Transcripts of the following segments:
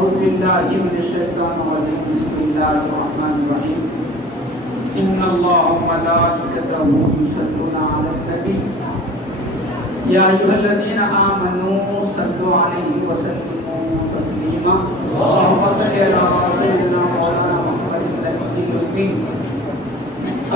अऊज़ु बिल्लाहि मिनश्शैतानिर्रजीम बिस्मिल्लाहिर्रहमानिर्रहीम इन्नल्लाह व मलाइकतहु युसल्लूना अलन नबी या अय्युहल्लज़ीना आमनू सल्लु अलैहि व सल्लिमू तस्लीमा अल्लाहुम्मा सल्लि अला सय्यिदिना मौलाना मुहम्मदिन नबिय्यिल उम्मी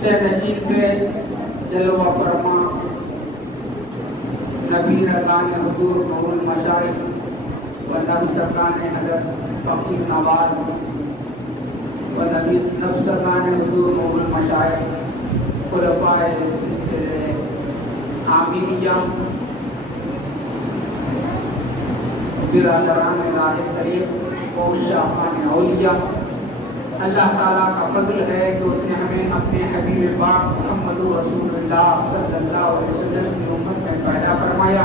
से नसीब के जलवा फरमा नबी रकान हुजूर नूरुल मशाइख व नबी सरकार हज़रत फकीर नवाज व नबी सरकार हुजूर नूरुल मशाइख खुलफाए सिलसिले आमीरिया बिरादरान राह तरीक़ और शाफ़ान औलिया अल्लाह ताला का फजल है कि उसने हमें अपने हबीब पाक मुहम्मद रसूलुल्लाह सल्लल्लाहु अलैहि वसल्लम की उम्मत में पैदा फरमाया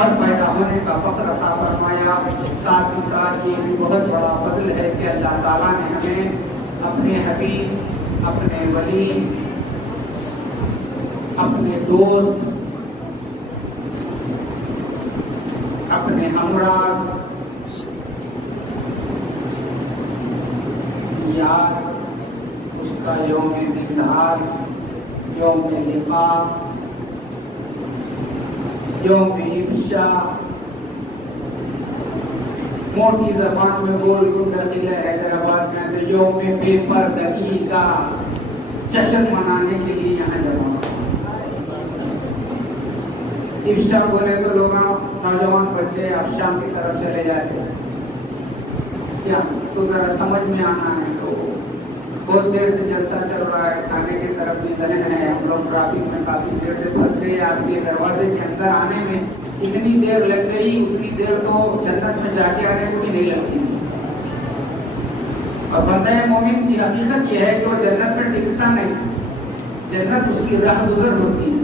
और पैदा होने का फख्र अता फरमाया। साथ ही साथ ये भी बहुत बड़ा फजल है कि अल्लाह ताला ने हमें अपने हबीब, अपने वली, अपने दोस्त, अपने हमराज यार उसका यौम निसार, यौम लिक़ा, यौम इफ्शा, मोटी ज़बान में बोल जिला हैदराबाद में तो यौम बेपर्दगी का जश्न मनाने के लिए यहाँ जमा। इफ्शा बोले तो लोग नौजवान बच्चे अब शाम की तरफ चले जाते हैं, क्या तो जरा समझ में आना है। तो बहुत देर से जलसा चल रहा है, खाने की तरफ भी चले हैं हम लोग, ट्रैफिक में काफी देर से फंस गए। आपके दरवाजे के अंदर आने में इतनी देर लग गई, उतनी देर तो जन्नत में जाके आने को भी नहीं लगती। और पता है मोमिन की हकीकत यह है कि वो जन्नत में टिकता नहीं, जन्नत उसकी राह गुजर होती है।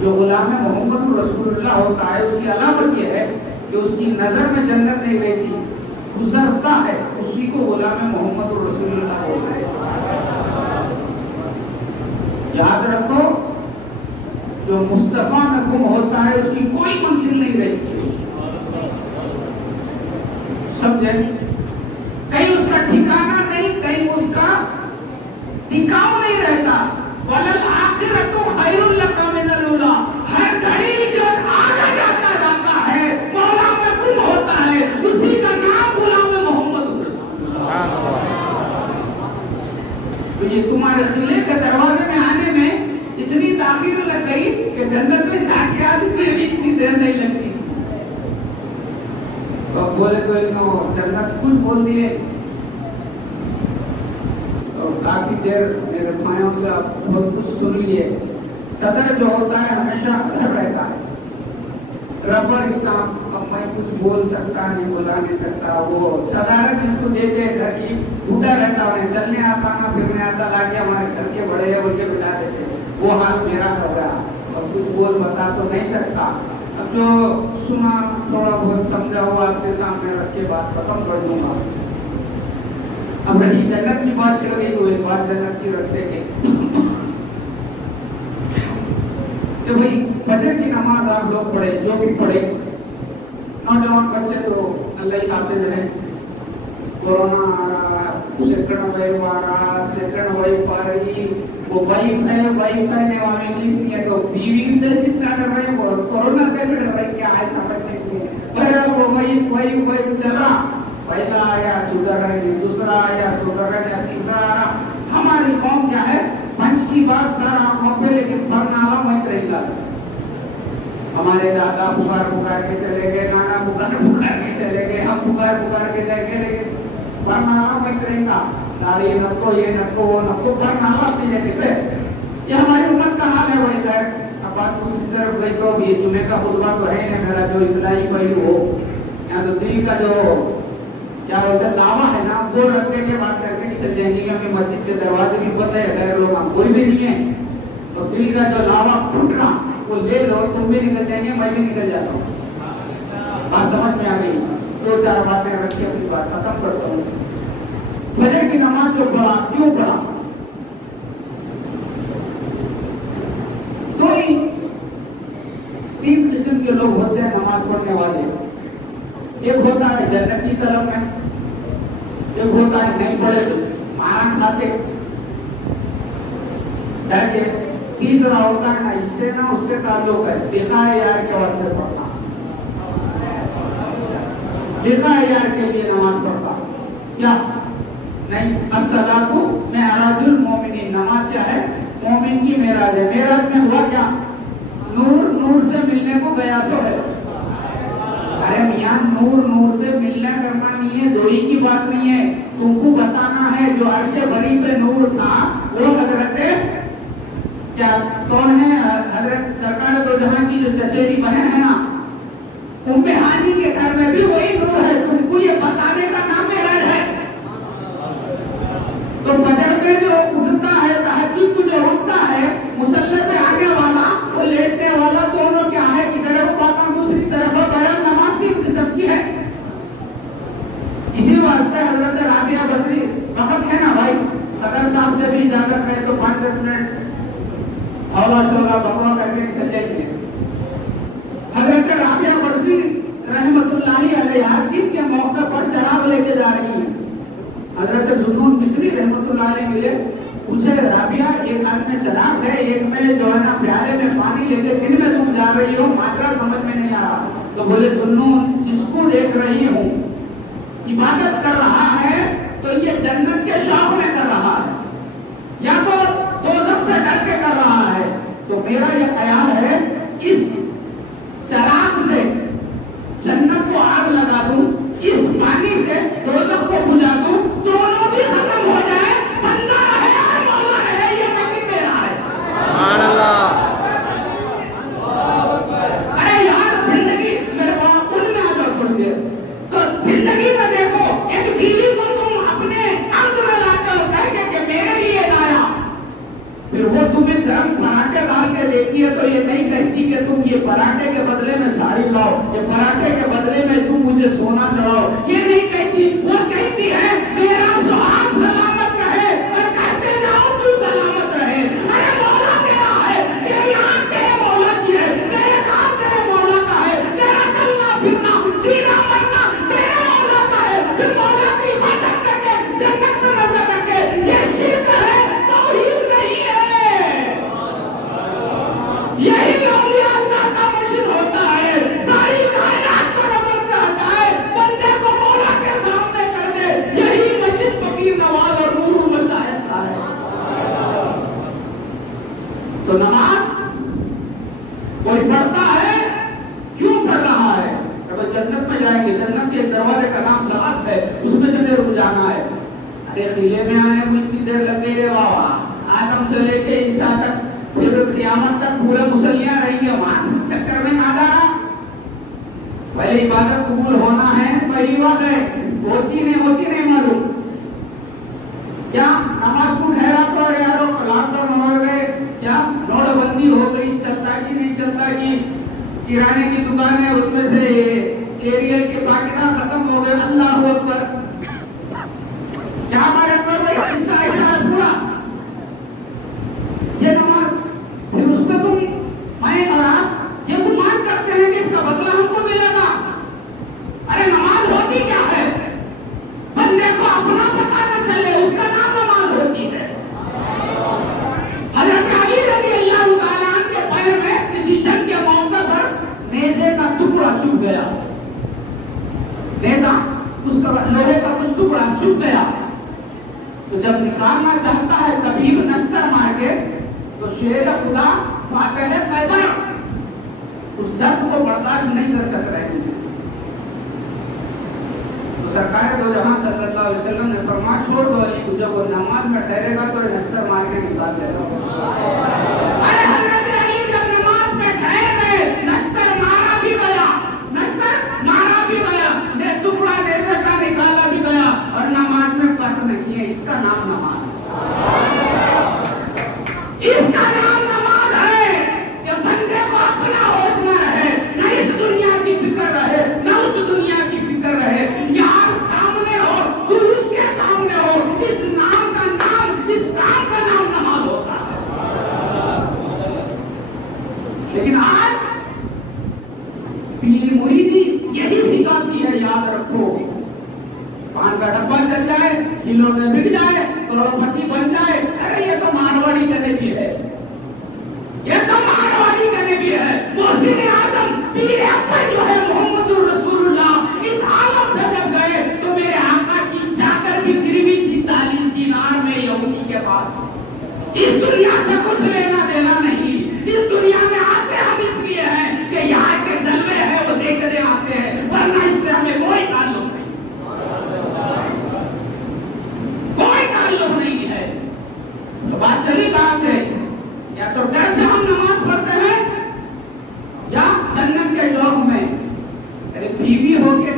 जो गुलाम मोहम्मद रसूलुल्लाह होता है उसकी अलामत यह है कि उसकी नजर में जन्नत नहीं रहती, गुजरता है, उसी को गुलाम मोहम्मद रसूलुल्लाह होता है। याद रखो, जो मुस्तफा में गुम होता है उसकी कोई मंजिल नहीं रहती, समझे? कहीं उसका ठिकाना नहीं, कहीं उसका टिकाव नहीं रहता। वलल आखिरतु खैरुल लका मिनल ऊला, हर घड़ी जो आगे जाता है मौला में गुम होता है, उसी का नाम गुलाम मोहम्मद। तो ये तुम्हारे किले के दरवाजे में आने में इतनी ताकीर लग गई कि जन्नत में जाके आदमी भी इतनी देर नहीं लगती। तो बोले तो जन्नत कुछ बोल दिए, तो काफी देर मेरे भाइयों से आप बहुत कुछ सुन लिए। सदर जो होता है हमेशा घर रहता है, रबर स्टाम्प, अब मैं कुछ बोल सकता नहीं, बोला नहीं सकता। वो सदारत जिसको देते हैं घर की, बूढ़ा रहता है, चलने आता ना फिरने आता, लाके हमारे घर के बड़े है बोल के बिठा देते, वो हाल मेरा हो गया। और कुछ बोल बता तो नहीं सकता। अब जो सुना थोड़ा बहुत समझा हुआ आपके सामने रख के बात खत्म कर दूंगा। अब रही जन्नत की बात चल गई तो एक बात जन्नत की रखते हैं तो भाई फजर की नमाज आप लोग पढ़े, जो भी पढ़े, नौजवान बच्चे तो अल्लाह ही हाफिज है। कोरोना आ रहा, सेकंड वेव आ रहा, सेकंड वेव आ रही, वो वाइफ है और इंग्लिश नहीं है तो बीवी से जितना कर रहे हैं वो कोरोना से भी डर रहे, क्या है समझ नहीं। बहरहाल वो वाइफ चला, पहला आया सुधरने, दूसरा आया सुधरने, तीसरा आया। हमारी कौम क्या है, पंच की बात सारा आंखों पे, लेकिन बरनाला मच रही था। हमारे दादा पुकार के चले गए, नाना पुकार के चले गए, हम पुकार के जाएंगे, लेकिन बरनाला मच रही था। गाड़ी नको, ये नको, वो नको, बरनाला से निकले। ये हमारी उम्मत का हाल है भाई साहब। अब बात दूसरी तरफ गई तो ये जुमे का खुतबा तो है ना मेरा, जो इस्लाही भाई हो या तो दिल का जो क्या बोलते हैं लावा है ना, वो रखने के बाद करके निकल जाएंगे कि हमें मस्जिद के दरवाजे भी पता है, गैर लोग हम कोई भी नहीं है, तो दिल का जो लावा फूटना वो ले लो, तुम भी निकल जाएंगे, मैं भी निकल जाता हूँ। बात समझ में आ गई? दो चार बातें रख के अपनी बात खत्म करता हूँ। फजर की नमाज जो पढ़ा, क्यों पढ़ा? तो तीन किस्म के लोग होते हैं नमाज पढ़ने वाले। एक होता है जन्नत की तरफ में, एक होता है नहीं पढ़े मारा खाते, तीसरा होता है ना इससे ना उससे ताल्लुक है, देखा है यार के वास्ते पढ़ता, देखा है यार के लिए नमाज पढ़ता। क्या नहीं, अस्सलातु मेराजुल मोमिनीन, नमाज क्या है? मोमिन की मेराज है। मेराज में हुआ क्या? नूर नूर से मिलने को गया सो है। अरे मियां, नूर नूर से मिलना करना नहीं है, दो ही की बात नहीं है, तुमको बताना है जो अर्शे बरी पे नूर था वो हजरत क्या कौन है? हजरत सरकार दो जहां की जो चचेरी बहन है ना, उम्मे हानी के घर में भी वही नूर है, तुमको ये बताने का नाम मेरा है। तो फजर में जो उठता है, तहज्जुद को जो उठता है, मुसल्ले पे आने वाला वो लेटने वाला, दोनों क्या है? इधर बात दूसरी तरफ बहरहाल नमाज तीन किस्म की है। इसी वास्ते हजरत राबिया बसरी वक्त है ना भाई, अगर साहब से भी इजाजत है तो 5-10 मिनट हौला शोला बकवा करके निकल जाएंगे। हजरत राबिया बसरी रहमतुल्लाहि अलैहा दिन के मौके पर चराग लेके जा रही है। हजरत जुनून मिस्री रहमतुल्लाहि अलैहि मिले, पूछे राबिया एक हाथ में चराग है, एक में जो है ना प्याले में पानी लेके दिन में तुम जा रही हो, मात्रा समझ में नहीं आ रहा। तो बोले जुनून, जिसको देख रही हूँ इबादत कर रहा है तो ये जन्नत के शौक में कर रहा है या तो दोज़ख से डर के कर रहा है। तो मेरा ये ख्याल है इस चराग से जन्नत को आग लगा दूं, इस पानी से दोज़ख को बुझा दूं, दोनों भी खत्म हो जाए, बंदा रहे और मौला रहे, ये मकसद मेरा है। सुभान अल्लाह। अरे यार जिंदगी मेरे बाप उनमें आ जाओ छोड़ दिए, तो जिंदगी में देखो एक बीवी को तुम अपने अंत में लाते हो कहेंगे कि मेरे लिए लाया, फिर वो तुम्हें गर्म पराठे डाल के देती है तो ये नहीं कहती कि तुम ये पराठे के बदले में साड़ी लाओ, ये पराठे के बदले में तुम मुझे सोना चढ़ाओ, ये नहीं कहती। वो कहती है मेरा सुहाग सलामत रहे, मैं कहते जाऊं तू सलामत रहे। अरे मौला तेरा है, तेरी आंख तेरे मौला की है, तेरे काम तेरे मौला का है, तेरा चलना फिरना जीना मरना तेरे मौला का है। फिर मौला की इबादत करके जन्नत में नजर रखे, ये शिर्क है, तौहीद नहीं है। यही औलिया अल्लाह का मशीन होता है, सारी कायनात को नजर से हटाए, बंदे को मौला के सामने कर दे, यही मशीन फकीर नवाज और नूर मचाहत का है। तो नमाज कोई पढ़ता है, क्यों पढ़ रहा है? अगर जन्नत में जाएंगे, जन्नत के दरवाजे का नाम सलात है, उसमें से मेरे को जाना है। अरे किले में आने को इतनी देर लग गई रे बाबा, आदम से लेके ईसा तक, फिर क़यामत तक पूरे मुसल्लियां रहेंगे, वहां चक्कर में आ जाना। पहले इबादत कबूल होना है, पहली बात है, होती नहीं मालूम। क्या नमाज को ठहरा पर यारों लॉकडाउन हो गए, क्या नोटबंदी हो गई, चलता कि नहीं चलता कि किराने की दुकान है उसमें से एरियल के पैकेट खत्म हो गए, अल्लाह अकबर। क्या हमारे अंदर भाई हिस्सा है पूरा ये नमाज, फिर उसमें तुम मैं और आप ये गुमान करते हैं कि इसका बदला हमको मिलेगा। अरे नमाज होती क्या है? बंदे को अपना पता न चले, उसका नाम नमाज होती है। हज़रत अली रज़ी अल्लाह तआला अन्हु के पैर में किसी जंग के मौके पर नेज़े का टुकड़ा चुभ गया, नेज़ा उसका लोहे का कुछ टुकड़ा चुभ गया। तो जब निकालना चाहता है तबीब नस्तर मार के, तो शेर खुदा फातिह खैबर उस दर्द को बर्दाश्त नहीं कर सक रहे हैं। तो सरकार दो जहां सल्लल्लाहु अलैहि वसल्लम ने फरमाया छोड़ दो अली को, जब वो नमाज में ठहरेगा तो नस्तर मार के निकाल देगा। अरे हजरत अली जब नमाज में ठहरे, नस्तर मारा भी गया, नस्तर मारा भी गया, याद रखो, पान का डब्बा चल जाए, खिलौने बिक जाए, करोड़पति बन जाए, अरे ये तो मारवाड़ी का नबी है, ये तो मारवाड़ी का नबी है। मोहसिन आजम पीर अकबर जो है मोहम्मदुर रसूलुल्लाह इस आलम से जब गए तो मेरे आका की चादर भी गिरवी थी 40 दीनार में यहूदी के पास। इस दुनिया से कुछ लेना देना नहीं, इस दुनिया में आते हम इसलिए हैं कि यहाँ के जलवे हैं वो देखने आते हैं, वरना इससे हमें कोई ताल्लुक नहीं, कोई ताल्लुक नहीं है। तो बात चली कहां से? या तो डर से हम नमाज पढ़ते हैं या जन्नत के शौक में। अरे बीवी होके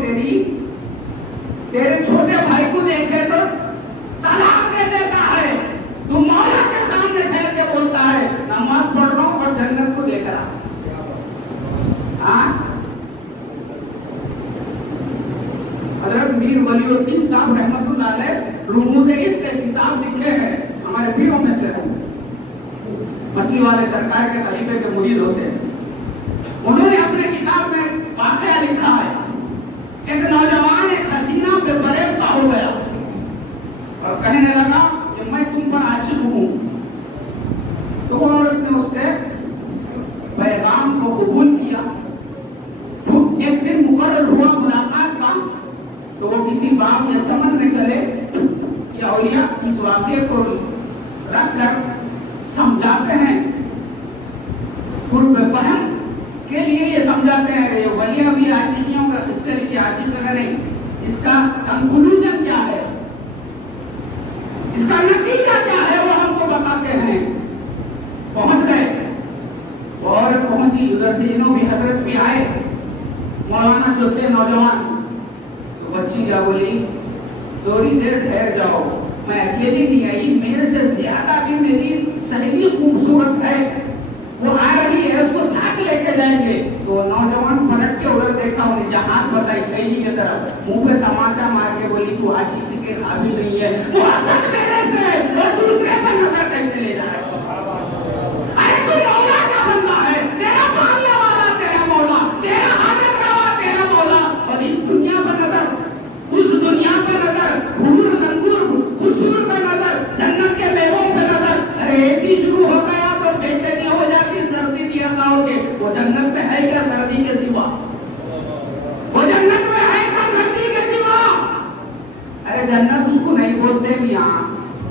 तेरे छोटे भाई को देखे तो तलाक दे देता है, तू मौला के सामने ठहर के बोलता है नमाज पढ़ रहा हूं और जन्नत को लेकर आ। हजरत मीर वलीउद्दीन साहब रहमतुल्लाह अलैह रूमुल इश्क किताब लिखे हैं, हमारे पीरों में से मछली वाले सरकार के खलीफे के मुरीद होते हैं। उन्होंने अपने किताब में वाकया लिखा है, एक नौजवान एक हसीना पे फरेब हो गया और कहने लगा कि मैं तुम पर आशिक हूं। तो वो औरत ने उससे पैगाम को कबूल किया। तो एक दिन मुकर्रर हुआ मुलाकात का, तो वो किसी बाग या चमन में चले कि औलिया इस वाकये को रख कर समझाते हैं, फहम के लिए ये समझाते हैं कि वलिया भी आशिकियों का किस्से की आशिक वगैरह नहीं, इसका कंक्लूजन क्या है, इसका नतीजा क्या है वो हमको बताते हैं। पहुंच गए और पहुंची, उधर से इन्हों भी हजरत भी आए, मौलाना जो थे नौजवान। तो बच्ची क्या बोली, थोड़ी देर ठहर जाओ, मैं अकेली नहीं आई, मेरे से ज्यादा भी मेरी सहेली खूबसूरत है, वो आ रही है, उसको साथ लेके जाएंगे। तो नौजवान पलट के उधर देखा, उन्हें हाथ बताई सहेली की तरफ, मुंह पे तमाचा मार के बोली तू आशिकी के काबिल नहीं है, वो हद मेरे से और दूसरे पर नजर कैसे ले जाए? अरे तू मौला का बंदा है, तेरा पालने वाला तेरा मौला, तेरा हामिद रवा तेरा मौला, और इस दुनिया पर नजर, उस दुनिया पर नजर, हूर लंगूर खुशूर पर नजर, जन्नत के मेवों पे नजर। अरे एसी शुरू हो गया तो बेचैनी हो जाती, सर्दी दिया खाओगे, वो जन्नत में है क्या सर्दी के सिवा? वो जन्नत में है क्या सर्दी के सिवा? अरे जन्नत उसको नहीं बोलते मियां,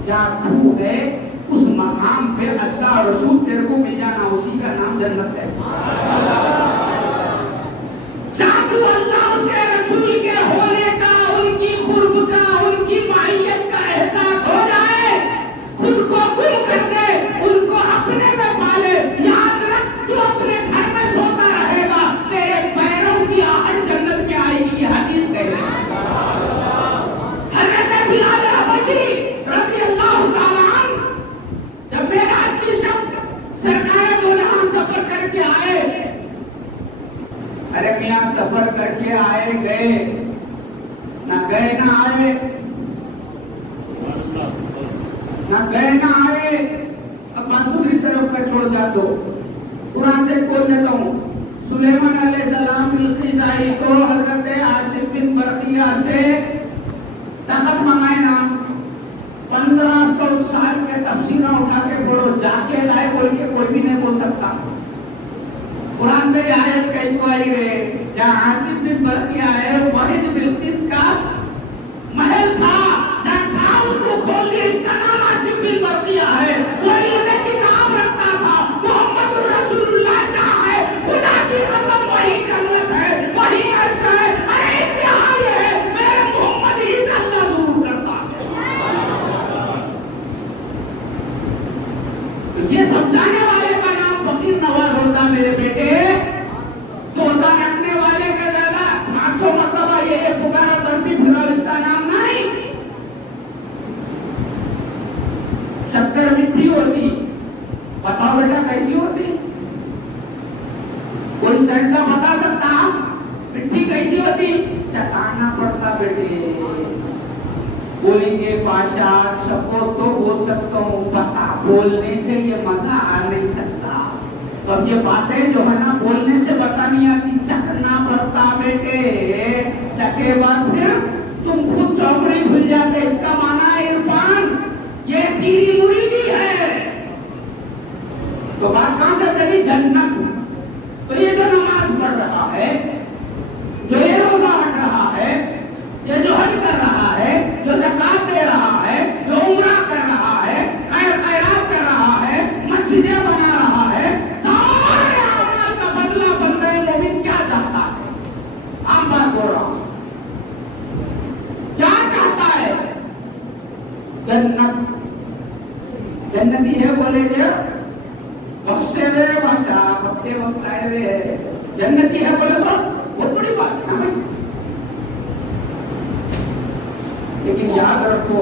जहाँ तू है उस मकाम पे अल्लाह और रसूल तेरे को मिल जाना, उसी का नाम जन्नत है। जहाँ तू अल्लाह उसके रसूल के होने का, उनकी खुर्ब का, उनकी माहियत का एहसास हो जाए, खुद को गुम कर दे, उनको अपने में पाले। याद रख, तू अपने घर में सोता रहेगा, तेरे पैरों की आहट जन्नत में आएगी, ये हदीस कह रही है। हज़रत बिलाल हबशी रज़ी अल्लाह तआला अन्हु जब मेराज की शब सरकार दो जहां सफर करके आए, अरे मियां सफर करके आए गए ना गए ना आए, ना गए ना आए। अब बात दूसरी तरफ का छोड़ जा दो, कुरान से खोल देता हूँ। सुलेमान अलैहिस्सलाम बिल्किस आई को हजरत आसिफ बिन बरकिया से तख्त मंगाए ना, 1500 साल के तफसीरा उठा के बोलो, जाके लाए बोल के कोई भी नहीं बोल सकता। कुरान में आयत कहीं को आई रहे, जहाँ आसिफ बिन बरकिया है वही बिल्किस का महल था, जहाँ था उसको खोल दिया, इसका नाम आसिफ बिन बरकिया है। वही उन्हें की नाम रखता था, मोहम्मद रसूलुल्लाह जहाँ है, खुदा की कसम वही जन्नत है, वही अर्श है। अरे इत्तेहाद है, मेरे मोहम्मद ही से अल्लाह दूर करता है। तो ये समझाने वाले का नाम फकीर नवाज होता मेरे बेटे, तोता रखने वाले का ज्यादा 500 मरतबा ये पुकारा तब भी फिर इसका नाम नहीं। शक्कर मिट्टी होती, बताओ बेटा कैसी होती? कोई सैंटा बता सकता? मिट्टी कैसी होती? चटाना पड़ता बेटे। बोलेंगे पाशा सबको तो बोल सकता हूँ, बता बोलने से ये मजा आ नहीं सकता। तो अब ये बातें जो है ना बोलने से बता नहीं आती, चखना पड़ता बेटे, के बाद फिर तुम खुद चौकड़ी भूल जाते। इसका माना है इरफान ये तेरी मुरीदी है। तो बात कहां से चली? जन्नत। तो ये जो नमाज पढ़ रहा है, जो ये रोजा रख रहा है, ये जो हज कर रहा है, जो ज़कात दे रहा है, जो उम्रा कर रहा है, खैर खैरात कर रहा है, मस्जिदें बना रहा है, सारे अमाल का बदला बंदे मोमिन क्या चाहता है? आम बात बोल रहा हूं, क्या चाहता है? जन्नत। जन्नती है बोलेंगे बख्शे रे भाषा, बख्शे बख्शाए रे। जन्नती है बोले तो बहुत बड़ी बात है ना। लेकिन याद रखो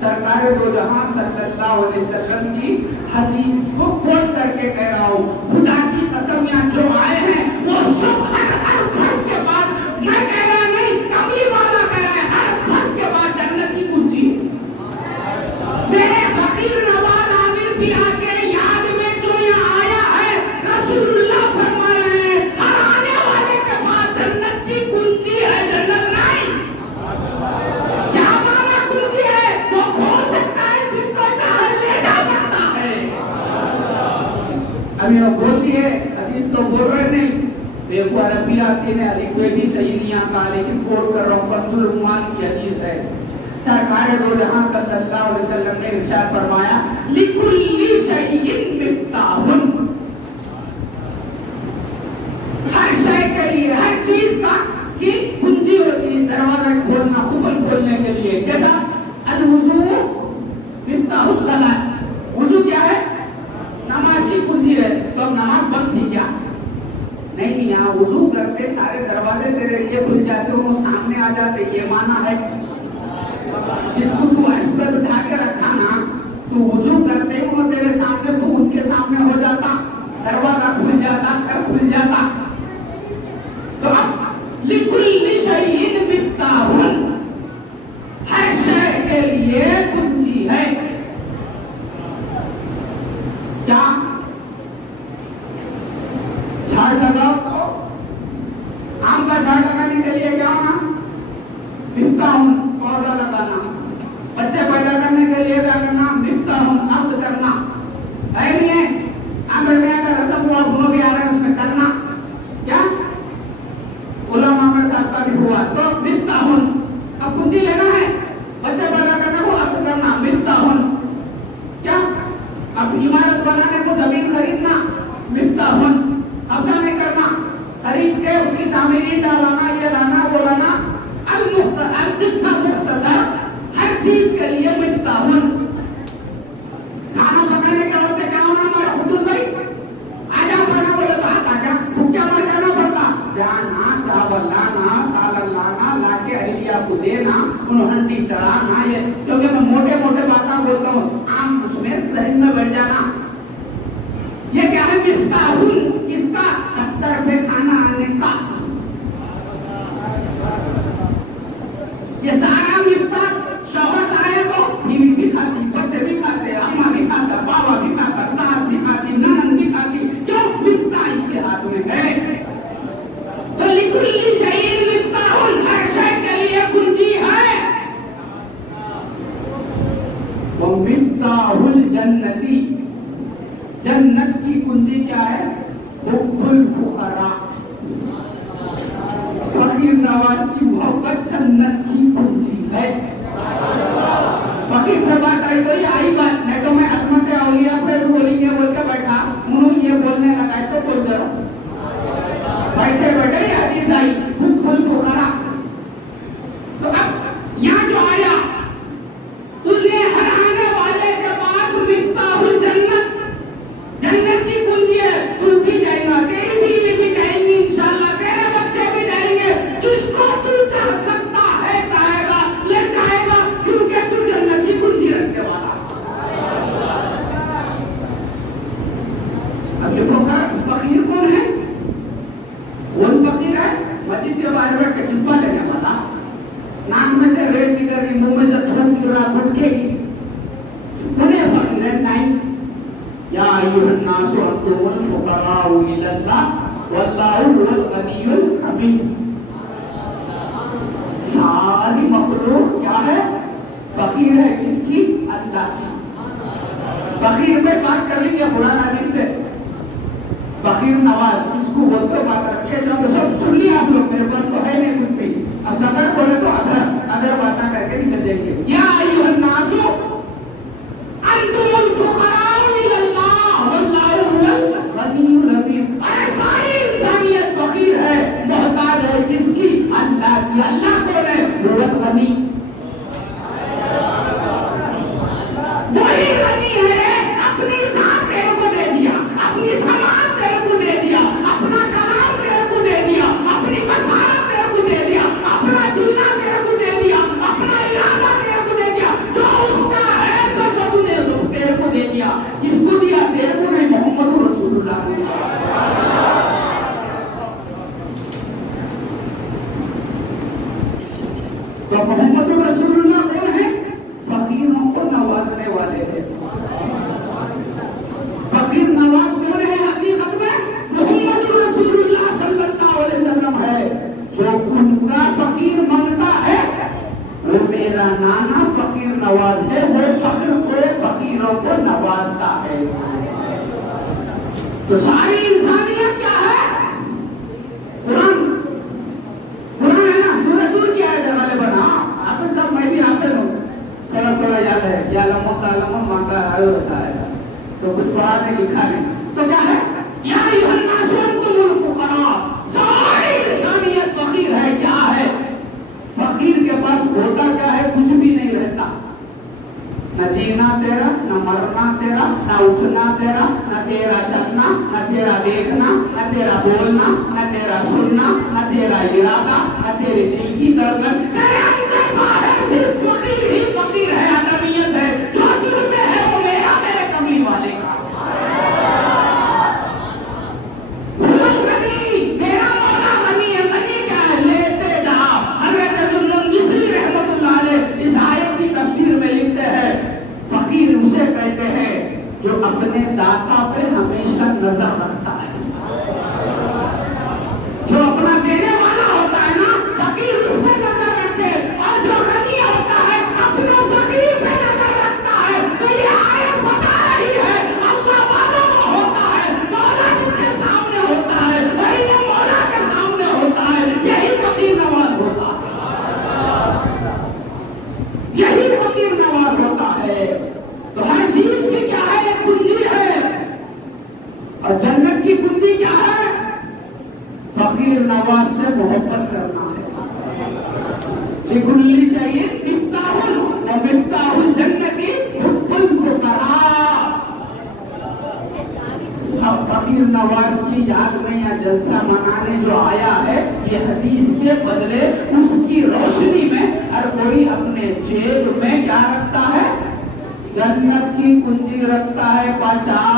सरकार दो जहां सल्लल्लाहु अलैहि वसल्लम की हदीस को कोट करके कह रहा हूं, खुदा की कसम यहाँ जो आए हैं वो सब हर फर्क के बाद, मैं कह रहा नहीं कमली वाला कह रहा है, हर फर्क के बाद जन्नत की कुंजी। मेरे फकीर नवाज आमिर भी आके याद में जो यहाँ आया है, रसूलुल्लाह फरमा रहे हैं हर आने वाले के पास जन्नत की कुंजी है। जन्नत नहीं क्या माना कुंजी है? वो खोल सकता है, जिसको चाहे ले जा सकता है। अभी वो बोल दिए, हदीस तो बोल रहे नहीं, देखो अरबी आती है, अलिफ भी सही नहीं आता, लेकिन कोट कर रहा हूँ, कंजुल रुमाल की हदीस है। सरकार दो जहां सल्लल्लाहु अलैहि वसल्लम ने इरशाद फरमाया, लिकुल्ली शैइन मिफ्ताहुन। हर शय के लिए, हर चीज का की कुंजी होती है, दरवाजा खोलना, कुफल खोलने के लिए। जैसा अल-वुजू मिफ्ताहुस सलात, वुजू क्या है? नमाज की कुंजी है। तो अब नमाज बंद थी क्या? नहीं, यहाँ वुजू करते सारे दरवाजे तेरे लिए खुल जाते, वो सामने आ जाते, ये माना है। जिसको तू अर्श पर बिठा के रखा ना, तू वुजू करते वो तेरे सामने, तू उनके सामने हो जाता, दरवाजा खुल जाता, घर खुल जाता। तो अब लिकुल्ली शैइन मिफ्ताहुन, हर शय के लिए कुंजी है। क्या? झाड़ लगाओ तो आम का झाड़ लगाने के लिए क्या होना? मिफ्ताहुन, पौधा लगाना। बच्चे पैदा करने के लिए क्या करना? मिफ्ताहुन, अब्द करना है नहीं है? आंगन में अगर रसम हुआ, गुनो भी आ रहे हैं, उसमें करना क्या? गुलाम आमिर साहब का भी हुआ तो मिफ्ताहुन। अब कुंजी लेना है, बच्चे पैदा करने को अब्द करना, मिफ्ताहुन। क्या? अब इमारत बनाने को जमीन खरीदना, मिफ्ताहुन। अब्दा नहीं करना, खरीद के उसकी तामीरी डालाना, ये लाना वो लाना। हर चीज के लिए मिफ्ताहुन। खाना पकाने के वक्त क्या होना? हमारा हुदूद भाई आजा खाना बोले तो आता क्या? भूखा मर जाना पड़ता, जाना चावल लाना, सालन लाना, लाके अहिलिया को देना, उन्हें हंडी चढ़ाना। ये क्योंकि मैं मोटे मोटे बातें बोलता हूँ, आम उसमें जहन में बैठ जाना। ये क्या है? मिफ्ताहुन, इसका अस्तर पे खाना आने का। ये सारा मिफ्ताह शौहर लाए तो बीवी भी खाती, बच्चे भी खाते, अम्मा भी खाता, बाबा भी खाता, सास भी खाती, ननद भी खाती। क्यों? मिफ्ताह इसके हाथ में है। तो लिकुल्ली शैइन मिफ्ताहुन, हर शय के लिए कुंजी है। वो मिफ्ताहुल जन्नती, जन्नत की कुंजी क्या है? हुब्बुल फुकरा, फकीर नवाज की मोहब्बत जन्नत की कुंजी है। फकीर पे बात आई तो ये आई बात, नहीं तो मैं अजमत औलिया पे बोलेंगे बोल के बैठा, उन्होंने ये बोलने लगा तो बोल दे रहा, बैठे बैठे ये हदीस आई हुब्बुल फुकरा। तो अब यहाँ जो आया, उसने हर आने वाले के पास मिफ्ताहुल जन्नत, जन्नत की कुंजी है। तू भी जाएगा, तेरी बीवी भी जाएंगी इंशाल्लाह, तेरे बच्चे भी जाएंगे। जिसको तू चाह सकता है चाहेगा, ले जाएगा, क्योंकि तू जन्नत की कुंजी रखने वाला। अब ये फकीर कौन है? वो फकीर है मस्जिद के बाहर बैठ के छिपा लेने वाला, नाक में से रेत निकल रही, मुंह में से थूक गिर रहा, गुटखे की, उन्हें फकीर है नहीं। या अय्युहन नासु अंतुमुल फुकराउ इलल्लाह वल्लाहु हुवल गनियुल हमीद। कर लेंगे कुरान हदीस से। फकीर नवाज इसको बोलते बात रखे तो सब सुन लिया आप लोग, मेरे पास तो है नहीं कुछ भी। अब सदर बोले तो अदर बातें करके निकल जाएंगे। या अय्युहन नासु अंतुमुल फुकराउ इलल्लाह वल्लाहु हुवल गनियुल हमीद। अरे सारी इंसानियत फकीर है, मोहताज है किसकी? अल्लाह की। अल्लाह कौन है? हुवल गनी, वही गनी है। अपनी जात तेरे को दे दिया, अपनी समाज तेरे को दे दिया, अपना कलाम तेरे को दे दिया, अपनी बसारत तेरे को दे दिया, अपना जीना तेरे को दे दिया, अपना इरादा तेरे को दे दिया। जो उसका है तो सब ने तेरे को दे दिया। किसको दिया? तेरे को नहीं, मोहम्मद रसूलुल्लाह को दिया। तो मोहम्मद रसूलुल्लाह कौन है? फकीरों को नवाजने वाले थे। फकीर नवाज कौन है? हकीकत में मोहम्मद रसूलुल्लाह सल्लल्लाहु अलैहि वसल्लम है। जो उनका फकीर मानता है वो मेरा नाना फकीर नवाज है, वो फकीर को फकीरों को नवाजता है। तो सारी इंसानियत क्या है? कुरान है ना, सूरह नूर की आयत वाले बना आप सब, मैं भी आपसे थोड़ा थोड़ा याद है। या लमो तालमो मांगा आयो बताया तो कुछ पढ़ा नहीं लिखा नहीं। तो क्या है? या अय्युहन नासु अंतुमुल फुकरा। सारी इंसानियत फकीर है। क्या है? फकीर के पास होता क्या है? कुछ भी नहीं रहता। न जीना तेरा, न मरना तेरा, न उठना तेरा, न तेरा चलना, न तेरा देखना, न तेरा बोलना, न तेरा सुनना, न तेरा इरादा, न तेरे दिल की धड़कन। तेरे अंदर बाहर सिर्फ फकीर ही फकीर है, अदमियत है। जो दिल में है वो मेरा, मेरे कमली वाले का। मेरा मौला गनी है। गनी क्या है? लेते जाओ। हज़रत जुल्लुल मिस्री रहमतुल्लाह अलैह इस आयत की तफसीर में लिखते हैं, फकीर उसे कहते हैं जो अपने दाता पे हमेशा नजर रखता है। जो अपना देने वाला होता है ना, फकीर उस पे नजर रखे। और जो गनी होता है अपने फकीर पे नजर रखता है। तो ये आयत बता रही है अल्लाह वाला वो होता है, मौला जिसके सामने होता है, वही ये मौला के सामने होता है। यही फकीर नवाज होता है, यही फकीर नवाज होता है। तो हर चीज की क्या है? एक कुंजी है। और जन्नत की कुंजी क्या है? फकीर नवाज से मोहब्बत करना है। लिकुल्ली चाहिए मिफ्ताहुल व मिफ्ताहुल जन्नती हुब्बुल फुकरा। फकीर नवाज की याद में या जलसा मनाने जो आया है, ये हदीस के बदले उसकी रोशनी में हर कोई अपने जेब में क्या रखता है? जन्नत की कुंजी रखता है। बादशाह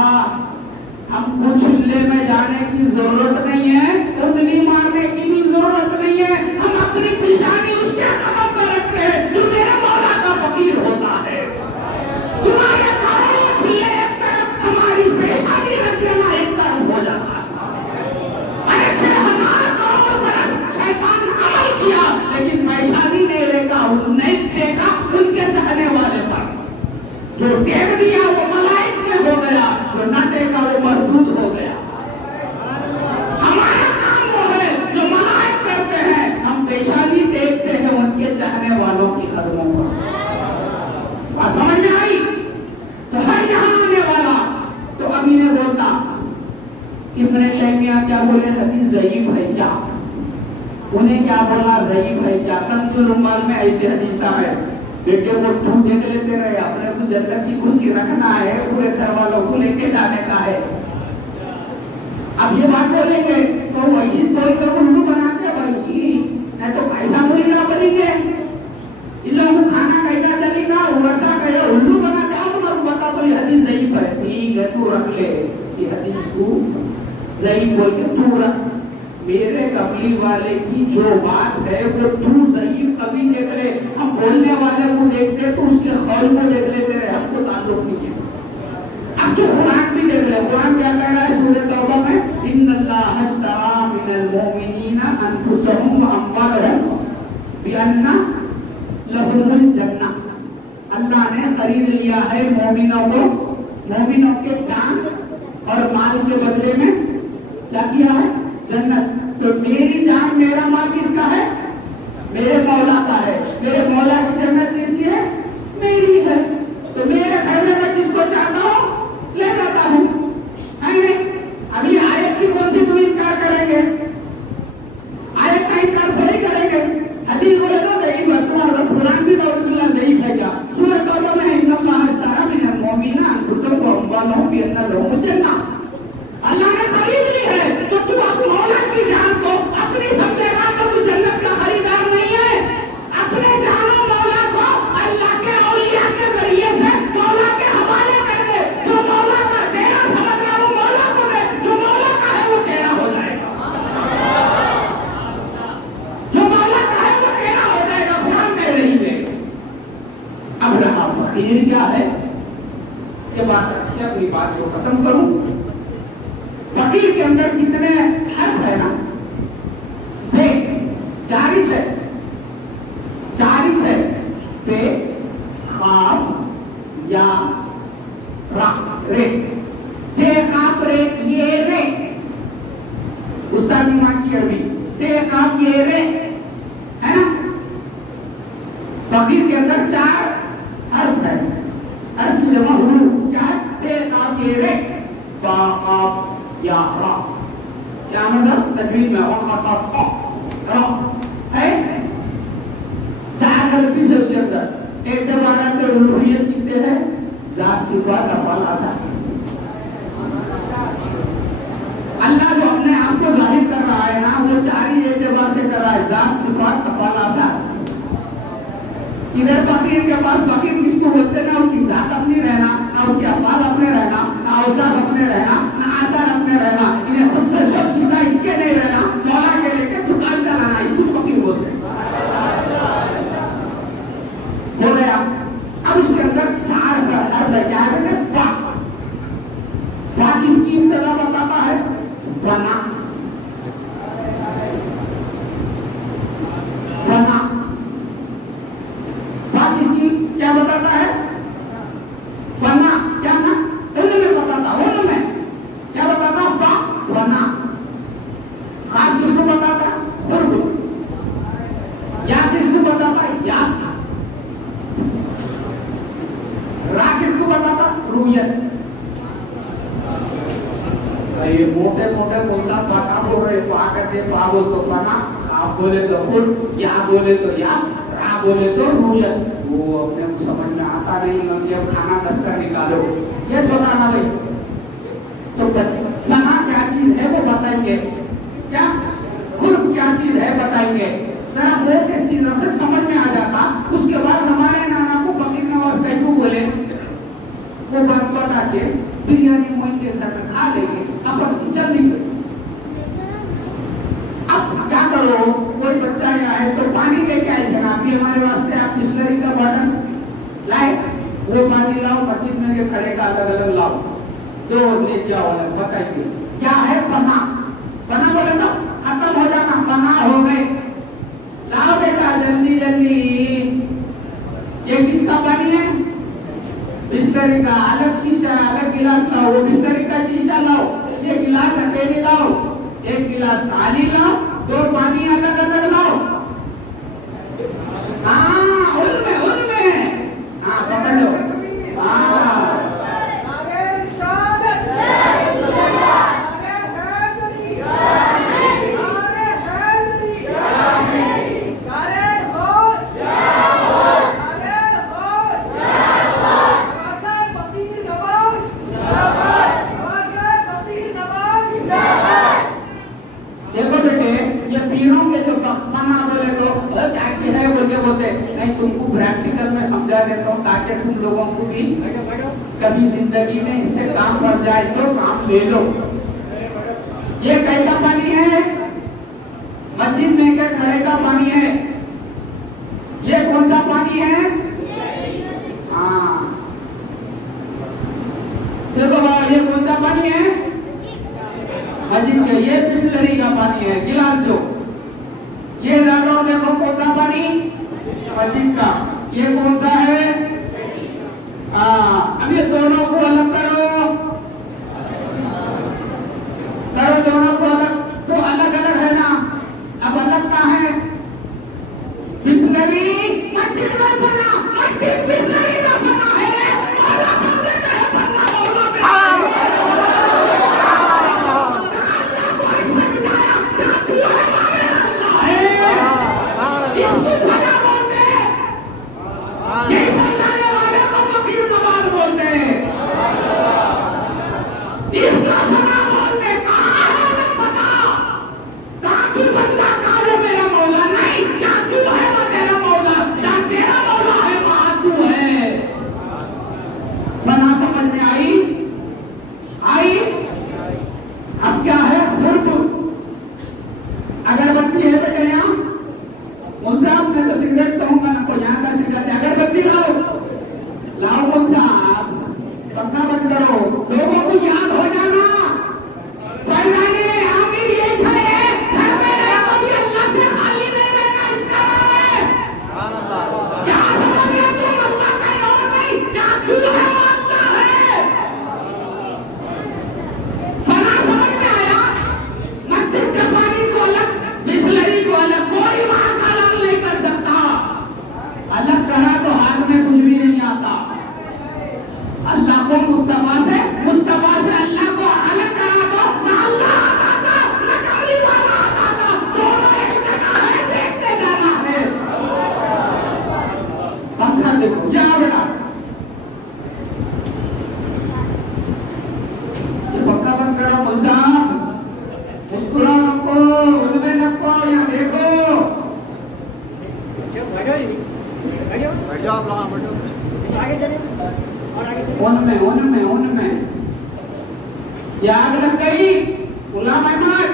हमको चूल्हे में जाने की जरूरत नहीं है, उंगली मारने की भी जरूरत नहीं है। हम अपनी पेशानी उसके कदम पर रखते हैं जो मेरे मौला का फकीर होता है। तुम्हारे करोड़ों चूल्हे एक तरफ, हमारी पेशानी रख देना एक तरफ हो जाता है। ऐसे 1000 करोड़ बरस शैतान अमल किया, लेकिन पेशानी नहीं देखा, नहीं देखा उनके चाहने वाले पर। जो देख दिया वो मलाइक में हो गया, जो न देखा वो मरदूद हो गया। हमारा काम वो है जो मलाइक करते हैं, हम पेशानी देखते हैं उनके चाहने वालों की कदमों पर। बात समझ में आई? तो हर यहाँ आने वाला तो अभी ने बोलता इब्न तैमिया क्या बोले? हदीस ज़ईफ है क्या? उन्हें क्या बोला? ज़ईफ है क्या? कंजुल उम्मल में ऐसे हदीसा है। बेटे वो तू देख लेते रहे, अपने को जन्नत की कुंजी रखना है, पूरे घर वालों को लेके जाने का है। अब ये बात बोलेंगे तो वैसी बोलकर उल्लू बनाते भाई, नहीं तो कैसा मुरीदा बनेंगे? इन लोगों को खाना कैसा चलेगा? वैसा कैसा उल्लू बनाते। अब मैं बता तो ये हदीस ज़ईफ है। ठीक है तू रख ले, ये हदीस तू ज़ईफ बोल के तू रख। मेरे कमली वाले की जो बात है वो तू ज़ईफ कभी देख ले। हम बोलने वाले को देखते तो उसके कौल को देख लेते रहे, हमको ताल्लुक नहीं है। अब तो कुरान भी देख ले, कुरान क्या कह रहा है सूरह तौबा में? इन्नल्लाह अश्तरा मिनल मुमिनीना अनफुसहुम व अम्वालहुम बिअन्ना लहुमुल जन्नह। अल्लाह ने खरीद लिया है मोमिनों को मोमिनों के जान और माल के बदले में क्या किया है? जन्नत। तो मेरी जान मेरा माल किसका है? मेरे मौला का है। मेरे मौला की जन्नत किसकी है? मेरी है। तो मेरे घर में मैं जिसको चाहता हूं ले जाता हूं, है नहीं? अभी आयत की कौन सी तुम इनकार करेंगे? आयत का इनकार थोड़ी करेंगे। हदीस बोले तो नहीं बर्तमान और कुरान भी बहुत नहीं है क्या? सूरह तौबा में है इन्नल्लाह इश्तरा मिनल मुमिनीना अनफुसहम व अमवालहम बिअन्ना लहुमुल जन्नह। अल्लाह ने खरीद ली है, तो तू अपने मौला की जान को अपनी समझेगा तो तू जन्नत का खरीदार नहीं है। अपने जानो मौला को अल्लाह के औलिया के जरिए से मौला के हवाले कर दे। जो मौला का तेरा समझ रहा वो मौला को दे, जो मौला का है वो तेरा हो जाएगा। जो मौला का है वो तेरा हो जाएगा। कुरान कह रही है। अब रहा फकीर क्या है, ये बात रखिए, अपनी बात को खत्म करूं। फकीर के अंदर कितने हर्फ है ना? देख, चारिश है, चारिश है। पे, खाफ, या, रा, रे। ते, खाफ, रे, ये रे। उस्ताद मां की अरबी। ते, खाफ, ये रे, है ना? फकीर के अंदर चार हर्फ है। हर्फ की जमा हुरूफ क्या है? ते, खाफ, ये रे, बा, खाफ, या रा। क्या मतलब? तजवीद में है चार हरफ है उसके अंदर। एक दोबारा के उलूहियत कितने हैं? जात सिफात अफ़आल आसा। अल्लाह जो अपने आप को जाहिर कर रहा है ना, वो चार ही एतबार से कर रहा है। जात सिफात अफ़आल आसा। इधर फकीर के पास फकीर किसको बोलते ना, उसकी जात अपनी रहना, ना उसके अफ़आल अपने रहना, ना औसाफ अपने रहना, ना आसार अपने रहना। इन्हें खुद से सब चीजें इसके नहीं रहना, मौला के लेके दुकान चलाना, इसको फकीर बोलते हो गया। अब उसके अंदर चार हर्फ है। क्या है? फा। फा किसकी इब्तिदा बताता है? फना। फना। फा किसकी क्या बताता है? फना। क्या ना? उनमें बताता, उनमें क्या बताता? फा, फना। खास किसको बताता? खुर्ब। या किसको बताता? या। रा किसको बताता? रूयत। ये मोटे मोटे बोलता फना बोल रहे, फा करते फा बोल तो फना, खाफ बोले तो खुर्ब, या बोले तो या, रा बोले तो रूयत। वो अपने को समझ में आता नहीं, जब खाना दस्तर निकालो ये बताना भाई। तो फना क्या चीज है वो बताएंगे, क्या खुर्ब क्या चीज है बताएंगे। जरा मोटे चीजों से समझ में आ जाता। उसके बाद हमारे नाना को फकीर नवाज कैफू बोले, वो बात बता के बिरयानी मोइन के घर में खा लेंगे, अपन चल निकले। अब क्या करो, कोई बच्चा आए तो पानी लेके आए जनाब, भी हमारे वास्ते आप बिस्लरी का बॉटल लाए, वो पानी लाओ, मस्जिद में के खड़े का अलग अलग लाओ, दो ले जाओ। बताइए क्या है? फना। फना बोले तो खत्म हो जाना, फना हो गए। लाओ बेटा जल्दी जल्दी। ये किसका पानी है? बिस्लरी का। अलग शीशा, अलग गिलास लाओ, वो बिस्लरी का शीशा लाओ, ये गिलास अकेले लाओ, एक गिलास खाली लाओ, दो पानी अलग अलग लाओ। हाँ उनमें उनमें, हाँ पकड़ लो। हाँ नहीं, तुमको प्रैक्टिकल में समझा देता हूँ ताकि तुम लोगों को भी कभी जिंदगी में इससे काम पड़ जाए तो काम ले लो। ये कैसा पानी है? मस्जिद में के खड़े का पानी है। ये कौन सा पानी है? हाँ देखो बाबा, ये कौन सा पानी है? मस्जिद के। ये बिस्लरी का पानी है, गिलास जो। ये दादो देखो कौन सा पानी? मस्जिद का। ये कौन सा है? अब ये दोनों को अलग करो। मैं तो सिगरेट कहूंगा ना, कोई यहाँ का सिगरेट। अगरबत्ती लाओ, लाओ कौन सा, पंखा बंद करो, लोगों को याद हो जाना फैजाने आमिर ये थे, घर में रहे कभी अल्लाह से खाली नहीं रहना, इसका नाम है क्या समझ रहे तुम? अल्लाह का नाम नहीं, जादू है, मानता है। फना समझ में आया? मस्जिद के पानी को अलग, बिस्लरी को अलग, कोई वहां का अलग नहीं कर सकता। अलग करा तो हाथ में कुछ भी नहीं आता। अल्लाह को मुस्तफा से अल्लाह को अलग करा दो, ना अल्लाह आता था ना कमली वाला आता था, दोनों एक जगह है, देखते जाना है। पंखा देखो, जाओ बेटा, ये पंखा बंद करो, मुंशा मुस्कुराओ नको, उनमें नको, यहाँ देखो। आगे चलिए, उनमें ये आग लग गई, गुलाम अहमद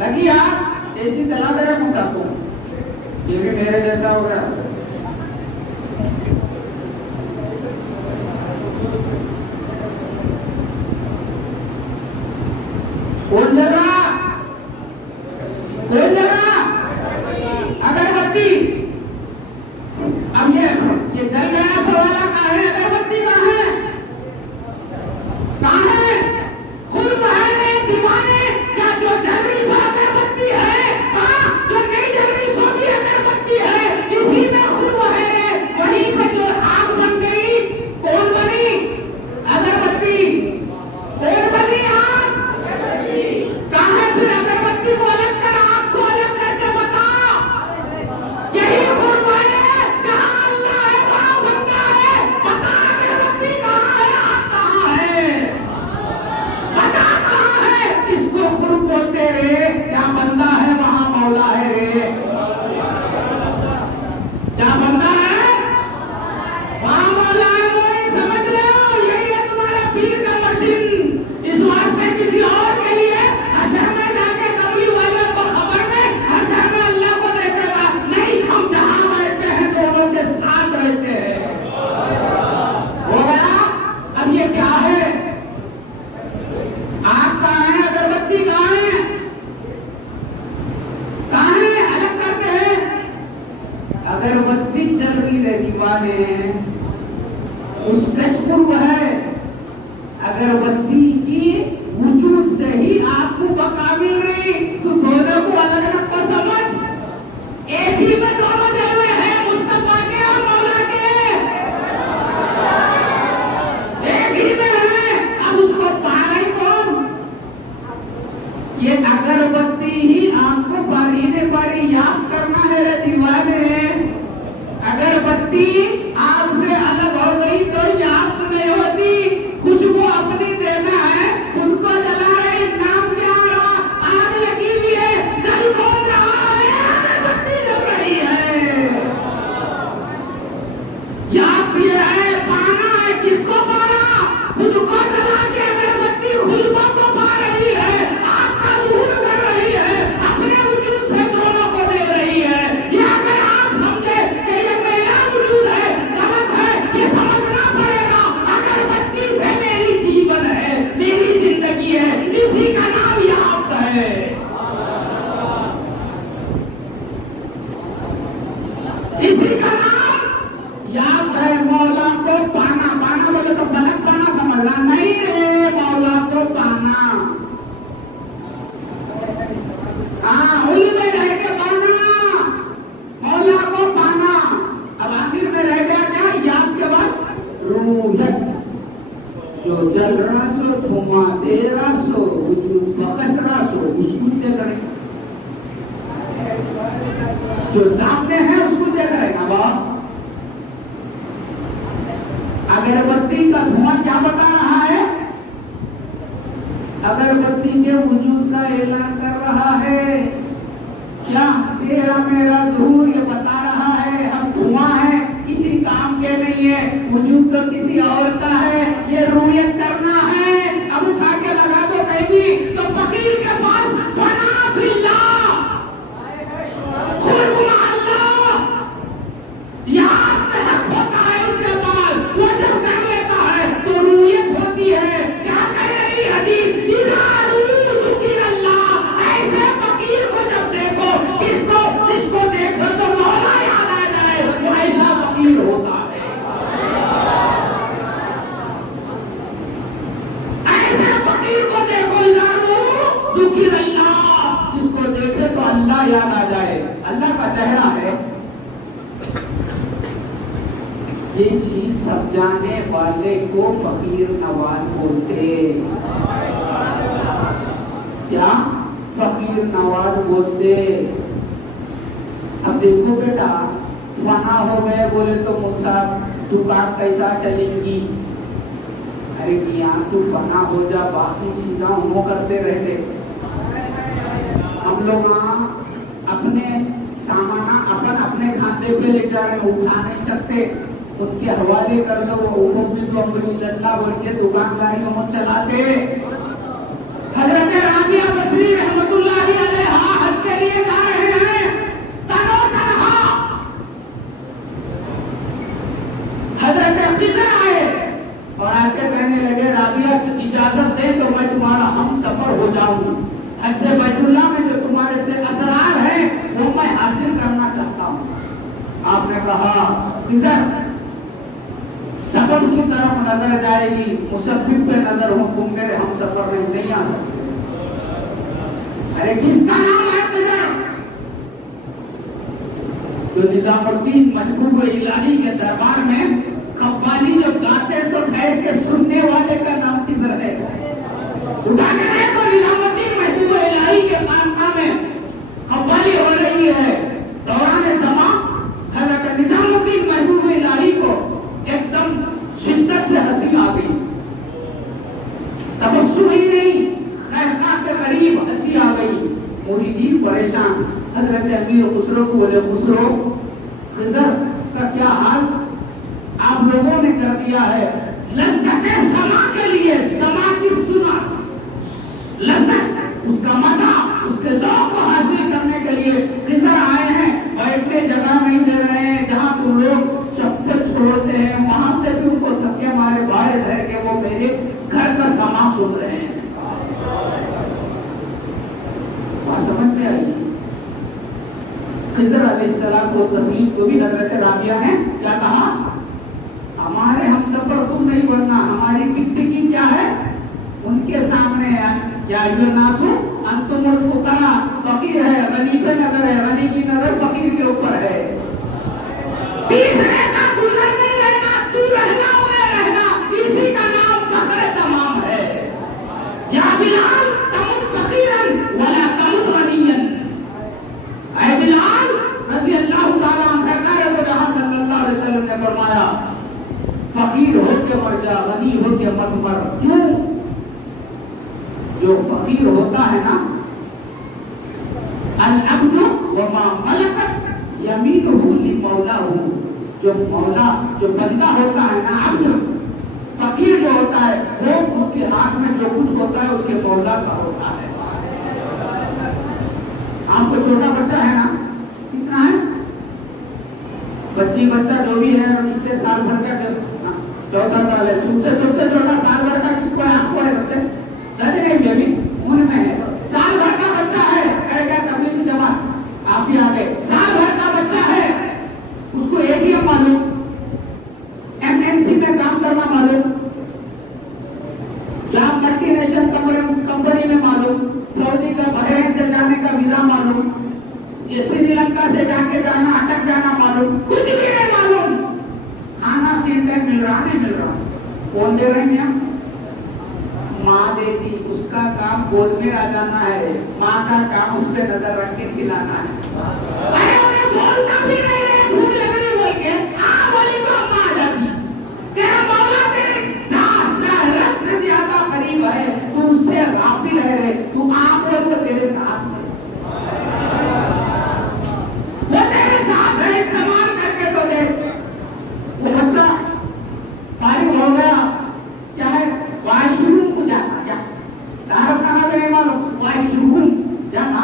लगी आग, एसी चला दे रहे मुझे आपको, ये भी मेरे जैसा हो गया। कौन जल रहा, कौन जल रहा? अगरबत्ती। अब ये जल गया, सवाल कहाँ है? अगरबत्ती कहाँ है? कहाँ है? खुद बहरे दीवाने, क्या जो जल रही सो अगरबत्ती है? हाँ, जो नहीं जल रही सो भी अगरबत्ती है। इसी में खुद बहरे, वहीं पे जो आग बन गई, कौन बनी? अगरबत्ती। कौन बनी आग? कहाँ है फिर? अगरबत्ती को अलग कर, आग को अलग करके बता। यही खुद बहरे, जहाँ अल्लाह है वहाँ बंदा है। बता अगरबत्ती कहाँ है, आग कहाँ है? बता कहाँ है? इसको खुद बोलते रे, जहाँ बंदा है वहाँ मौला है रे। जहाँ बंदा है वहाँ मौला है, वो ही समझ रहे हो? यही है तुम्हारा पीर का मशीन। इस वास्ते किसी और के लिए हशर में जाके कमली वाले को खबर में हशर में अल्लाह को देखेगा नहीं, हम जहाँ रहते हैं दोनों के साथ रहते हैं। हो गया? अब ये क्या है? आग कहाँ है? अगरबत्ती कहाँ है? कहाँ है? अलग करते हैं। अगरबत्ती चल रही है दीवाने, उसका पूर्व है। अगरबत्ती की वजूद से ही आपको बका मिल रही। तो दोनों को अलग अलग को समझ, एक ही में दोनों जल रहे हैं, मुस्तफा के और मौला के एक ही में है। अब उसको पा रही कौन? ये अगरबत्ती ही आपको बारी ने बारी याद करना है रे दीवाने। अगरबत्ती आग से अलग हो गई तो याद नहीं होती, खुशबू अपनी देना है, खुद को जला रहे, नाम क्या रहा? आग लगी हुई है, जल कौन रहा है? अगरबत्ती जल रही है। याद भी है, पाना है, किसको पाना? खुद को जला के अगरबत्ती खुशबू को पा रही है, आग का दूर कर रही है, अपने वजूद से दोनों को दे रही है। ये अगर आप समझे कि ये मेरा वजूद है, गलत है, ये समझना पड़ेगा। अगरबत्ती से मेरी जीवन है, मेरी जिंदगी है, इसी का नाम याद है। इसी का नाम याद है। मौला को पाना, पाना बोले तो गलत पाना समझना नहीं रे, मौला को पाना। हाँ, उनमें रह के पाना, मौला को पाना। अब आखिर में रह गया क्या? याद के बाद रूयत, जो जल रहा सो, धुआं दे रहा सो, वजूद बकस रहा सो, उसको देख रहे, जो सामने है उसको देख रहे हैं। अब अगरबत्ती का धुआं क्या बता रहा है? अगरबत्ती के वजूद का ऐलान कर रहा है। क्या तेरा मेरा ज़हूर ये बता रहा है हम धुआं है, किसी काम के नहीं है, वजूद तो किसी और का है, ये रूयत करना है। अब उठा के लगा दो कहीं भी तो फकीर के पास फना फिल्लाह, खुद अल्लाह क्या है? ये चीज समझाने वाले को फकीर नवाज बोलते। क्या? फकीर नवाज बोलते। अब देखो बेटा, फना हो गए बोले तो मुझसा दुकान कैसा चलेंगी? अरे मियाँ तू फना हो जा, बाकी चीजें वो करते रहते। हम लोग अपने सामान अपन अपने खाते पे ले जा रहे, उठा नहीं सकते, उनके हवाले कर दो, वो भी तो अपनी लल्ला बोल के दुकानदारी में चलाते। हजरत राबिया बसरी रहमतुल्लाहि अलैहा हज के लिए जा रहे हैं, तनो तनहा। हजरत खिज़र आए और आके कहने लगे, राबिया इजाजत दे तो मैं तुम्हारा हम सफर हो जाऊं, हज बैतुल्लाह में जो तुम्हारे से असरार है वो मैं हासिल करना चाहता हूं। आपने कहा, खिज़र सबब की तरफ नजर जाएगी, मुसब्बिब पे नजर हो, तुम मेरे हम सफर में नहीं आ सकते। अरे किसका नाम है खिज़र? जो निजामुद्दीन महबूब इलाही के दरबार में कव्वाली जब गाते तो ठहर के सुनने वाले का नाम खिज़र है। उठा के देखो, निजामुद्दीन महबूब इलाही के खानका में कव्वाली हो रही है, दौरान ज़मा हज़रत निजामुद्दीन महबूब इलाही को एकदम शिद्दत से हंसी आ गई, तबस्सुम ही नहीं, खैखा के करीब हंसी आ गई। मुरीदीन परेशान, हजरत अमीर खुसरो को बोले, खुसरो खिज़र का क्या हाल आप लोगों ने कर दिया है? लज्जते समा के लिए, समा की सुना लज्जत, उसका मजा, उसके ज़ौक़ को हासिल करने के लिए खिज़र आए हैं, बैठने जगह नहीं दे रहे हैं, जहां तुम लोग चप्पल छोड़ते हैं वहां से भी उनको धक्के मारे बाहर ठहर के वो मेरे घर का सामान सुन रहे हैं। बात समझ में आई? खिज़र अलैहिस्सलाम को तस्लीम को भी हज़रत राबिया ने क्या कहा, हमारे हम सफर तुम नहीं बनना, हमारी टिकटिकी क्या है उनके सामने है। क्या ये नासु अंतुमुल फुकरा, फकीर है, गनी पे नजर है, गनी की नजर फकीर के ऊपर है। तीसरे का गुजर नहीं रहना, तू रहना उन्हें रहना, इसी का नाम फख्र तमाम है। या बिलाल तमुत फकीरन वला तमुत गनियन। ऐ बिलाल रज़ी अल्लाह ताला अन्हु, सरकार दो जहां सल्लल्लाहु अलैहि वसल्लम ने फरमाया, फकीर होके मर जा, गनी होके मत मर। क्यों? जो फकीर होता है ना, अल अब्दु व मा मलकत यमीनुहु लि मौलाहु, जो मौला जो बंदा होता है ना, अब्द फकीर जो होता है वो उसके हाथ में जो कुछ होता है उसके मौला का होता है। आपको छोटा बच्चा है ना, कितना है? बच्चा जो भी है कितने साल भर का? 14 साल है। तुमसे छोटा साल भर का किसको है? आपको है बच्चे? नहीं अभी उनमें है। साल भर का बच्चा है, कहेगा तबलीगी जमात, आप भी आ गए। साल भर का बच्चा है, उसको एटीएम मालूम, एमएनसी में काम करना मालूम, जहां मल्टीनेशनल कंपनी में मालूम, सऊदी का बहरीन से जाने का वीजा मालूम, ये श्रीलंका से जाके जाना, अटक जाना मालूम, कुछ भी नहीं मालूम। खाना 3 टाइम मिल रहा नहीं मिल रहा, कौन दे रहे हैं? माँ देती, उसका काम गोद में आ जाना है, माँ का काम उस पर नजर रख के खिलाना है। अरे उन्हें बोलना भी नहीं है, भूख लग रही बोल के, हाँ बोली तो अम्मा आ जाती। तेरा मौला तेरे शहरत से ज्यादा करीब है, तू उससे गाफिल है रे, तू आप लोग तो तेरे साथ है, वो तेरे साथ है, इस्तेमाल करके तो देख। वो बच्चा फारिग हो गया, क्या है? वाशरूम को जाना, क्या तारा खाना तो नहीं मालूम, वाशरूम जाना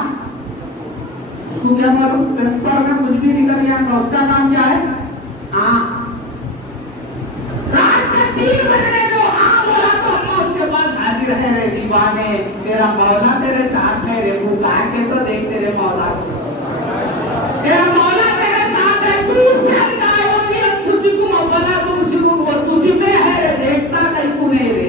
उसको क्या मालूम? पेपर में कुछ भी निकल गया तो उसका नाम क्या है? हाँ, रात के 3 बजने दो, हाँ बोला तो अम्मा उसके बाद हाजिर है रे दीवाने, तेरा मौला तेरे साथ है रे, बुला के तो देख तेरे मौला को, तेरा मौला तेरे साथ है, तू संत आयो फिर तुझको मौला तुम शुरू हो, तुझ में है रे, देखता कहीं पुणे रे।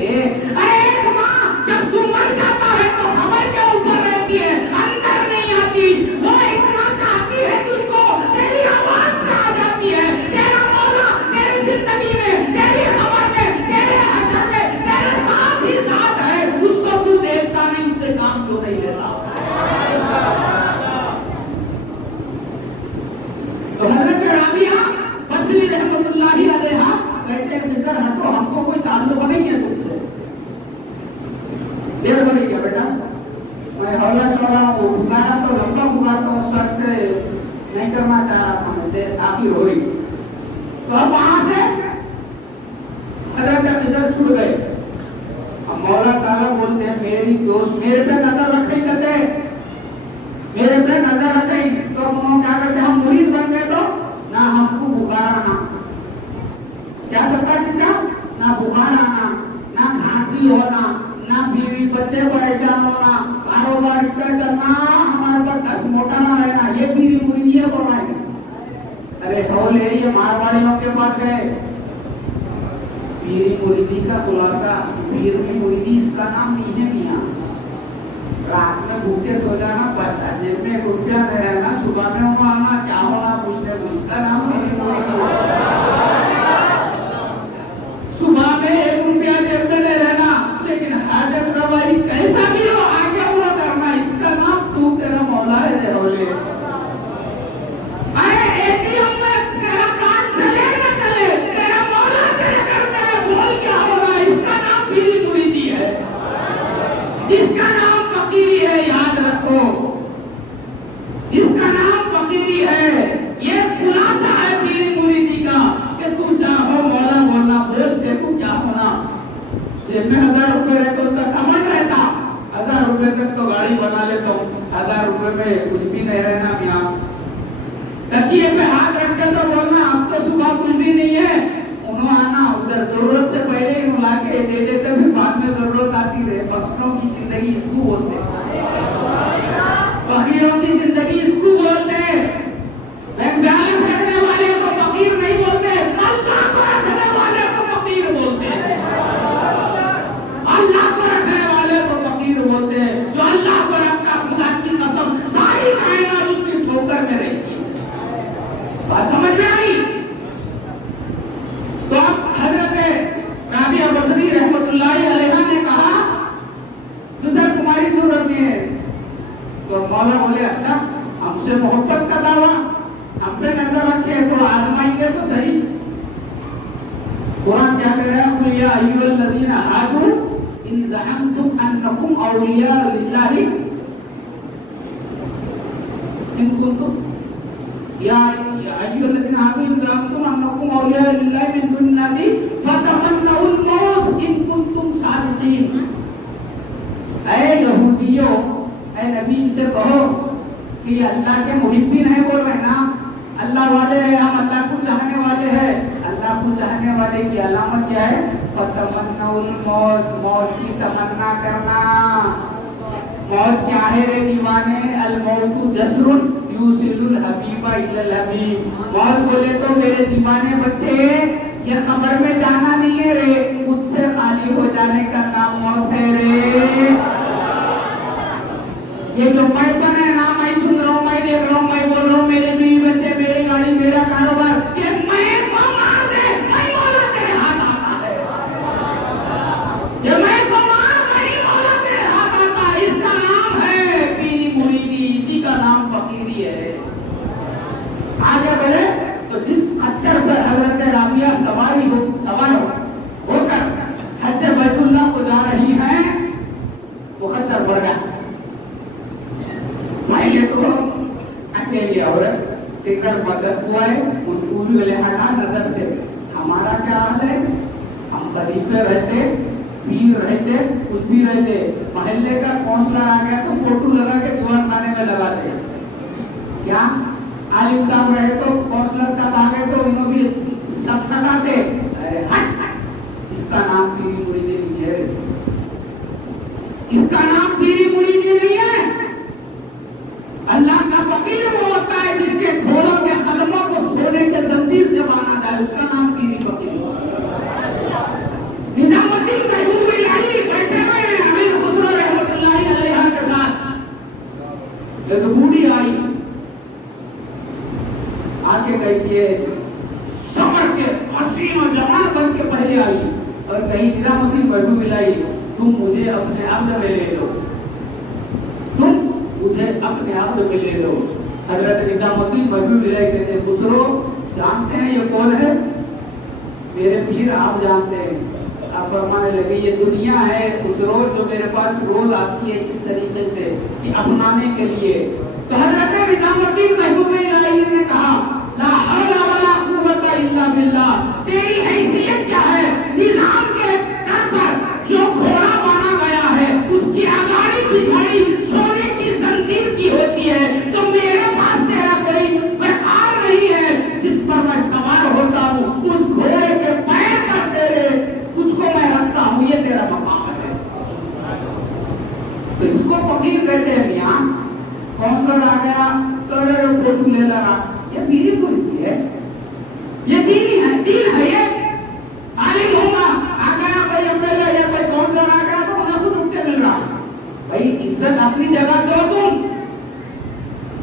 अरे एक माँ जब तू मर जाता है तो खबर के ऊपर रहती है, अंदर नहीं आती, वो इतना चाहती है तुझको, बात तो बनेगी तुमसे। देर बनी क्या बेटा? मैं हौला चौला हूँ, पुकारा तो लंबा पुकारता उस वक्त नहीं करना चाह रहा था, मुझे काफी रोई। तो अब वहां से हजरत इधर छूट गए। अब मौला ताला बोलते हैं मेरी दोस्त मेरे पे नजर रखें कहते, मेरे पे नजर रखें। तो उन्होंने क्या करते, हम मुरीद बन गए तो ना हमको बुखार आना, क्या सबका चीजा, ना बुखार आना, ना खांसी होना, ना बीवी बच्चे परेशान होना, कारोबार इतना चलना, हमारे पास 10 मोटा ना रहना, ये पीरी मुरीदी है बोलाएंगे। अरे हौले ये मारवाड़ियों के पास है। पीरी मुरीदी का खुलासा, पीरी मुरीदी इसका नाम नहीं है मियाँ। रात में भूखे सो जाना, बस जेब में 1 रुपया नहीं रहना, सुबह में वो आना, क्या होना पूछने, उसका नाम पीरी मुरीदी है। सुबह में 1 रुपया जेब में नहीं रहना, लेकिन हाजत रवाई कैसा भी हो आगे हुआ करना, इसका नाम तू तेरा मौला है रे हौले। अरे एटीएम में तेरा काम चले न चले, तेरा मौला तेरे घर में है, बोल क्या होगा, इसका नाम पीरी मुरीदी है, इसका नाम फकीरी है, याद रखो, इसका नाम फकीरी है। ये खुलासा है पीरी मुरीदी का कि तू चाहो मौला बोलना, बोल देखो क्या होना। जेब में 1000 रुपए रहे तो उसका कमर रहता, 1000 रुपए तक तो गाड़ी बना लेता हूँ, 1000 रुपए में कुछ भी नहीं रहना मियाँ। तकिए पे हाथ रख के तो बोलना अब तो सुबह कुछ भी नहीं है, उन्होंने आना उधर जरूरत से पहले ही ला के दे देते, फिर बाद में जरूरत आती रहे। फकीरों की जिंदगी इसको बोलते हैं, फकीरों की जिंदगी इसको बोलते हैं। बैलेंस रखने वाले को फकीर नहीं बोलते, अल्लाह को रखने वाले को फकीर बोलते हैं, अल्लाह को रखने वाले को फकीर बोलते हैं। जो अल्लाह को रखता, खुदा की कसम सारी कायनात उसकी ठोकर में रहती है। बात समझ में आई? तो अब हजरत राबिया बसरी रहमतुल्लाहि अलैहा ने कहा तुझे तुम्हारी जरूरत नहीं है। तो मौला बोले अच्छा हमसे मोहब्बत का दावा, हम पे नजर रखे तो आजमाएंगे तो सही। कुरान क्या कह रहा है, कुल या अय्युहल्लज़ीना हादू इन ज़अमतुम अन्नकुम औलिया लिल्लाहि इन कुंतुम या अय्युहल्लज़ीना हादू इन ज़अमतुम अन्नकुम औलिया लिल्लाहि मिन दुन्नाति फतमन्नउल मौत इन कुंतुम सादिकीन। ऐ यहूदियों, ऐ नबी इनसे कहो कि अल्लाह के मुहिब्बीन है, बोल रहे ना अल्लाह वाले हैं, हम अल्लाह को चाहने वाले हैं। अल्लाह को चाहने वाले की अलामत क्या है, फतमन्नउल मौत, मौत की तमन्ना करना। मौत क्या है रे दीवाने, अल मौतु जसरुन यूसिलुल हबीबा इलल हबीब। मौत बोले तो मेरे दीवाने बच्चे ये खबर में जाना नहीं है रे, मुझसे खाली हो जाने का नाम मौत है रे। ये जो मैं बने ना, मैं सुन रहा हूँ, मैं देख रहा हूँ, मैं बोल रहा हूँ, मेरे बीवी बच्चे, मेरी गाड़ी, मेरा कारोबार, ये मैं को मार दे, मैं मौला तेरे हाथ आता है। ये मैं को मार, मैं मौला तेरे हाथ आता है। इसका नाम है पीरी मुरीदी, इसी का नाम फकीरी है। आगे बढ़े तो जिस खच्चर पर हजरत राबिया सवार होकर हज बैतुल्लाह को जा रही है, वो खच्चर बढ़ गया। पहले तो अकेले औरत टिकट मदद हुआ है, उन हटा नजर से। हमारा क्या हाल है, हम खलीफे रहते, पीर रहते, कुछ भी रहते, महल्ले का कौंसलर आ गया तो फोटो लगा के दीवान खाने में लगाते। क्या आलिम साहब रहे तो कौंसलर साहब आ गए तो उन्होंने भी सब हटाते। अरे हट, इसका नाम पीरी मुरीदी नहीं है, इसका नाम पीरी मुरीदी नहीं है। अल्लाह का फकीर वो होता है जिसके घोड़ों के कदमों को सोने के जंजीर से बांधा जाए, उसका नाम पीरी फकीर। निजामुद्दीन महबूब इलाही बैठे हुए हैं अमीर खुसरो रहमतुल्लाहि अलैहा के साथ। एक बूढ़ी आई, आके कही के समर के असीम जवान बन के पहले आई और कही निजामुद्दीन महबूब इलाही तुम मुझे अपने अब्द में ले लो, तुम मुझे अपने अब्द में ले लो। हजरत निजामुद्दीन महबूब इलाही कहते खुसरो जानते हैं ये कौन है? मेरे पीर आप जानते हैं, अब फरमाने लगे ये दुनिया है उस रोज जो मेरे पास रोज आती है इस तरीके से कि अपनाने के लिए। तो हजरत निजामुद्दीन महबूब इलाही ने कहा ला हौला वला कुव्वता इल्ला बिल्लाह, तेरी हैसियत क्या है? निजाम के सर पर जो घोड़ा बांधा गया है उसकी अगाड़ी पिछाड़ी सोने की जंजीर की होती है, तो मेरे पास तेरा कोई वकार नहीं है जिस पर मैं सवार होता हूँ, उस घोड़े के पैर पर तेरे तुझको मैं रखता हूँ, ये तेरा मकाम है। तो इसको फकीर कहते हैं। यहाँ काउंसलर आ गया तो फोटो ले लगा, ये पीरी पूरी है, ये दीन है ये। आलिम होगा आ गया कोई एमएलए या कोई काउंसलर आ गया तो उन्हें खुद उठ के मिल रहा। भाई इज्जत अपनी जगह दो तुम,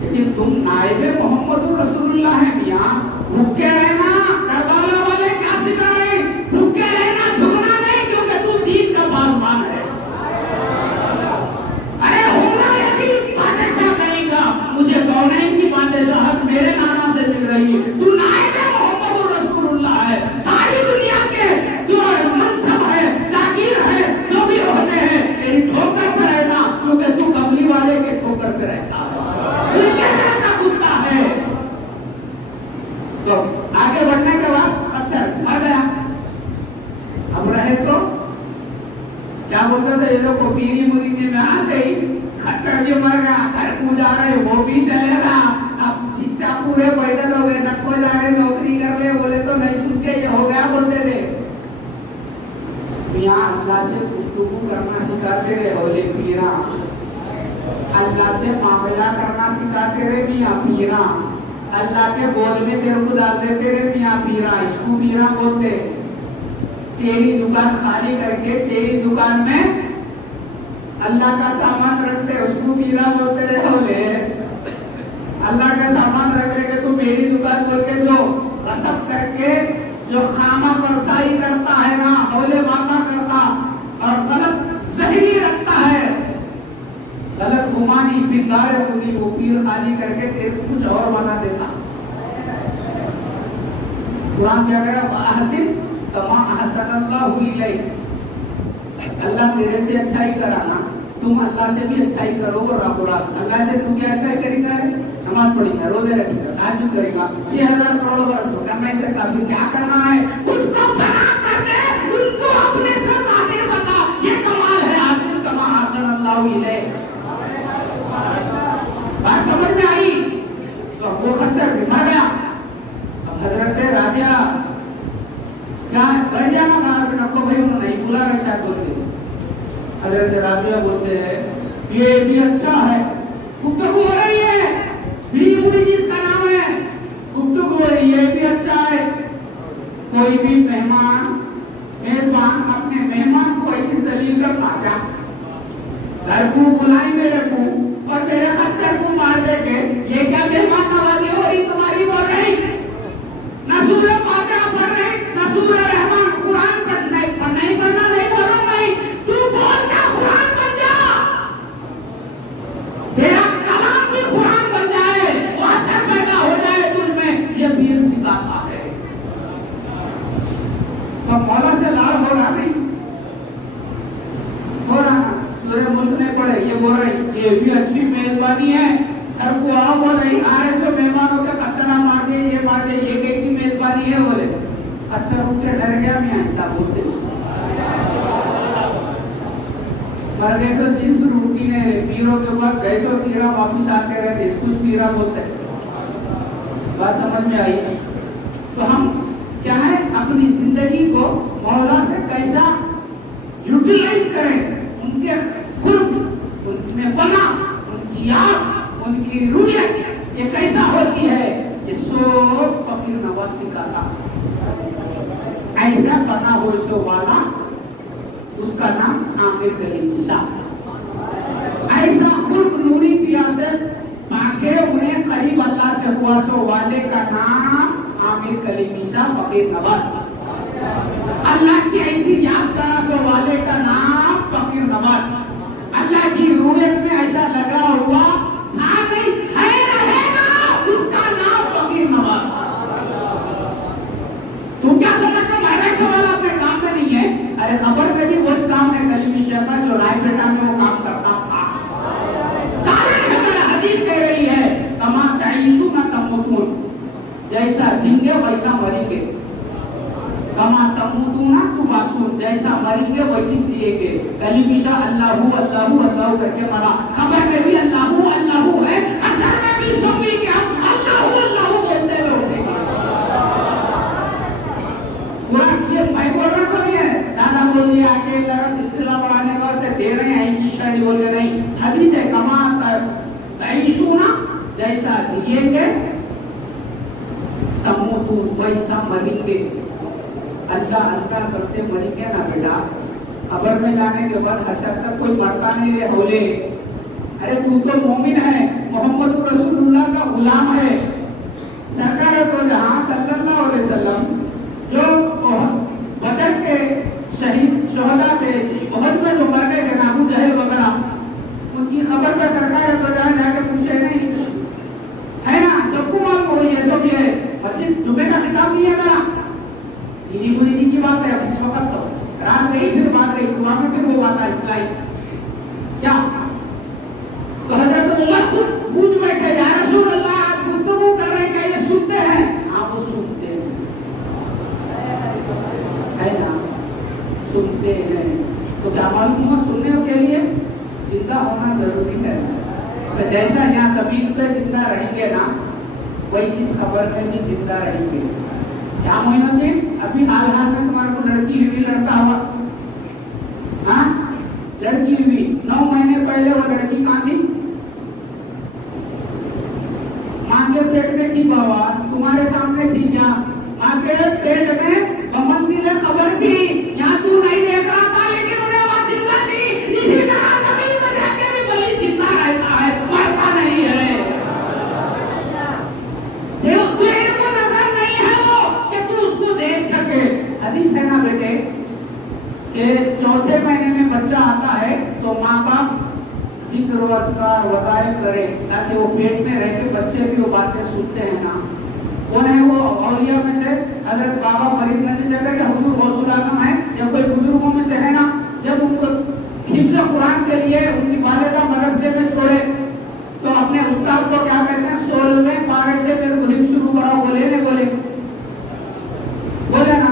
लेकिन तुम नायबे मोहम्मद रसूलुल्लाह हैं। यहाँ भूखे रहना, करबला वाले क्या सिखा रहे? भूखे रहना, झुकना नहीं, क्योंकि तू दीन का बागबान है। अरे होगा यदि बादशाह कहेगा मुझे गौनैन की बादशाहत मेरे नाना से मिल रही है, तू नायबे मोहम्मद रसूलुल्लाह है। सारी दुनिया के जो मनसब है, जागीर है, जो भी होते हैं, तेरी ठोकर पर रहना, क्योंकि तू कमली वाले के ठोकर पे रहता है, कुत्ता है। तो आगे बढ़ने के बाद अच्छा आ गया। अब रहे तो क्या बोलते थे ये लोग को पीरी मुरीदी में आ गई, खच्चर भी मर गया, घर पूजा रहे वो भी चलेगा। अब चिच्चा पूरे पैदल हो गए, नक्को जा रहे नौकरी कर रहे, बोले तो नहीं सुन के ये हो गया बोलते थे। यहाँ अल्लाह से गुफ्तगू करना सिखाते रहे होले पीरा, अल्लाह से मामला करना सिखाते रहे मियाँ पीरा, अल्लाह के गोद में तेरे को डाल देते रहे मियाँ पीरा, इसको पीरा बोलते। तेरी दुकान खाली करके तेरी दुकान में अल्लाह का सामान रखते, उसको पीरा बोलते रहे होले। अल्लाह का सामान रख लेके तू मेरी दुकान बोल के जो कसब करके जो खामा परसाई करता है ना, होले बाता करता और गलत जहरी रखता है, गलत घुमानी बिगाड़ पूरी, वो पीर खाली करके तेरे कुछ और बना देता। कुरान क्या कह रहा है? कमा अहसनल्लाहु इलैक, अल्लाह तेरे से अच्छाई कराना, तुम अल्लाह से भी अच्छाई करो। और अल्लाह से तू क्या अच्छाई करेगा? नमाज पढ़ेगा, रोजे रखेगा, ताज्जुद करेगा, 6000 करोड़ वर्ष होगा, नहीं से काफी क्या करना है? उनको फना करने, उनको अपने से जाहिर बता, ये कमाल है। आसिम कमा अहसनल्लाहु इलैक, बात समझ में आई? तो वो खच्चर बिठा गया। अब हजरत राबिया क्या कर जाना कहा को भाई उन्होंने नहीं बुला रहे क्या बोलते। हजरत राबिया बोलते हैं ये भी अच्छा है, गुफ्तगू हो रही है, भी मुड़ी जिसका नाम है, गुफ्तगू हो रही है, ये भी अच्छा है। कोई भी मेहमान अपने मेहमान को ऐसी जलील करता क्या? घर को बुलाई मेरे को और मेरे खच्चर को मार देके, ये क्या मेहमान नवाजी हो रही तुम्हारी? बोल रही ना सूरह फातिहा पढ़ रही, ना सूरह रहमान, कुरान नहीं पढ़ना नहीं बोल रहा भाई, तू बोल क्या कुरान बन जा, तेरा कलाम भी कुरान बन जाए, वो असर पैदा हो जाए तुझमें, ये पीर सिखाता है। तो मौला से लाड़ हो रहा नहीं हो रहा, पूरे मुल्क ने पढ़े, ये बोल रही ये भी अच्छी मेजबानी है, घर को आओ बोल रही, आ रहे सो मेहमानों के कचरा मार दे, ये मार दे, ये की मेजबानी है बोले। अच्छा उठ के डर गया मैं आता बोलते मर गए तो जिन रूटी ने पीरों के बाद गए सो पीरा वापिस आते रहते, कुछ पीरा बोलते। बात समझ में आई? तो हम क्या है अपनी जिंदगी को मौला से कैसा यूटिलाइज करें, उनके खुद उनमें बना, उनकी याद, उनकी रूयत ये कैसा होती है, ये सब फकीर नवाज सिखाता। ऐसा बना हो सो वाला, उसका नाम आमिर कलीम शाह। ऐसा खुद नूरी पिया से पाके उन्हें करीब अल्लाह से हुआ सो वाले का नाम आमिर कलीम शाह फकीर नवाज। अल्लाह की ऐसी याद करा सो वाले का नाम फकीर नवाज। अल्लाह की रूयत में ऐसा लगा हुआ नहीं है रहेगा, उसका नाम फकीर नवाज। तुम क्या समझते महराज वाला अपने काम में नहीं है? अरे जिएंगे वैसा मरेंगे। कमा तमूतूना तुबासून, जैसा मरेंगे वैसी जिएंगे। कलीमिशा अल्लाहू अल्लाहू अल्लाहू करके मरा, खबर में भी अल्लाहू अल्लाहू है, असर में भी समझी कि हम अल्लाहू अल्लाहू बोलते रहोगे। ये मैं बोल रहा तो नहीं है, दादा बोल दिया आके सिलसिला बढ़ाने का दे रहे हैं की शायद बोल रहे नहीं, हदीस है कमा तईशूना, जैसा जिएंगे तमूतू वैसा मरेंगे। अल्लाह अल्लाह करते मरेंगे ना बेटा, कब्र में जाने के बाद हशर तक कोई मरता नहीं रे होले। अरे तू तो मोमिन है, मोहम्मद रसूलुल्लाह का गुलाम है। सरकार तो जहां सल्लल्लाहु अलैहि वसल्लम जो बदर के शहीद शहदा थे, उहद में जो मर गए थे ना, अबू जहल वगैरह, उनकी खबर पे सरकार तो जहां जाके पूछे नहीं है ना, सबको मालूम हो ये सब ये मस्जिद जुमे का खिताब नहीं है मेरा, इन्हीं बुरी की बात है। इस वक्त तो रात गई फिर बात गई, सुबह में फिर वो बात आई स्लाइड क्या, तो हजरत उमर खुद पूछ बैठे या रसूल अल्लाह आप गुफ्तगू कर रहे हैं क्या ये सुनते हैं? आप वो सुनते हैं है ना, सुनते हैं। तो क्या मालूम हुआ सुनने के लिए जिंदा होना जरूरी है। तो जैसा यहाँ जमीन पे जिंदा रहेंगे ना, वैसी इस खबर में भी जिंदा रहेंगे। क्या मोइनुद्दीन, अभी हाल हाल में तुम्हारे को लड़की हुई लड़का हुआ, हाँ लड़की हुई, 9 महीने पहले वो लड़की कांदी, माँ के पेट में की बाबा तुम्हारे सामने थी क्या? माँ के पेट में मंजिल खबर थी, यहाँ तू नहीं देख रहा था लेकिन उन्हें वहाँ जिंदा थी। इसी तरह जमीन पर जाके भी बलि जिंदा रहता है, मरता नहीं है। तेरे को नजर नहीं है वो कि तू उसको देख सके। हदीस है ना बेटे कि चौथे महीने में बच्चा आता है तो माँ बाप जिक्र अस्कार वज़ाइफ करे ताकि वो पेट में रह के बच्चे भी वो बातें सुनते हैं ना। कौन है वो औलिया में से? हजरत बाबा फरीदगंज से है या हुजूर गौसुल आजम है या कोई बुजुर्गों में से है ना। जब उनको हिफ्ज़ कुरान के लिए उनकी वालिदा मदरसे में छोड़े तो अपने उस्ताद को क्या कहते हैं, 16वें पारे से मेरे को हिफ्ज़ शुरू कराओ। बोले ना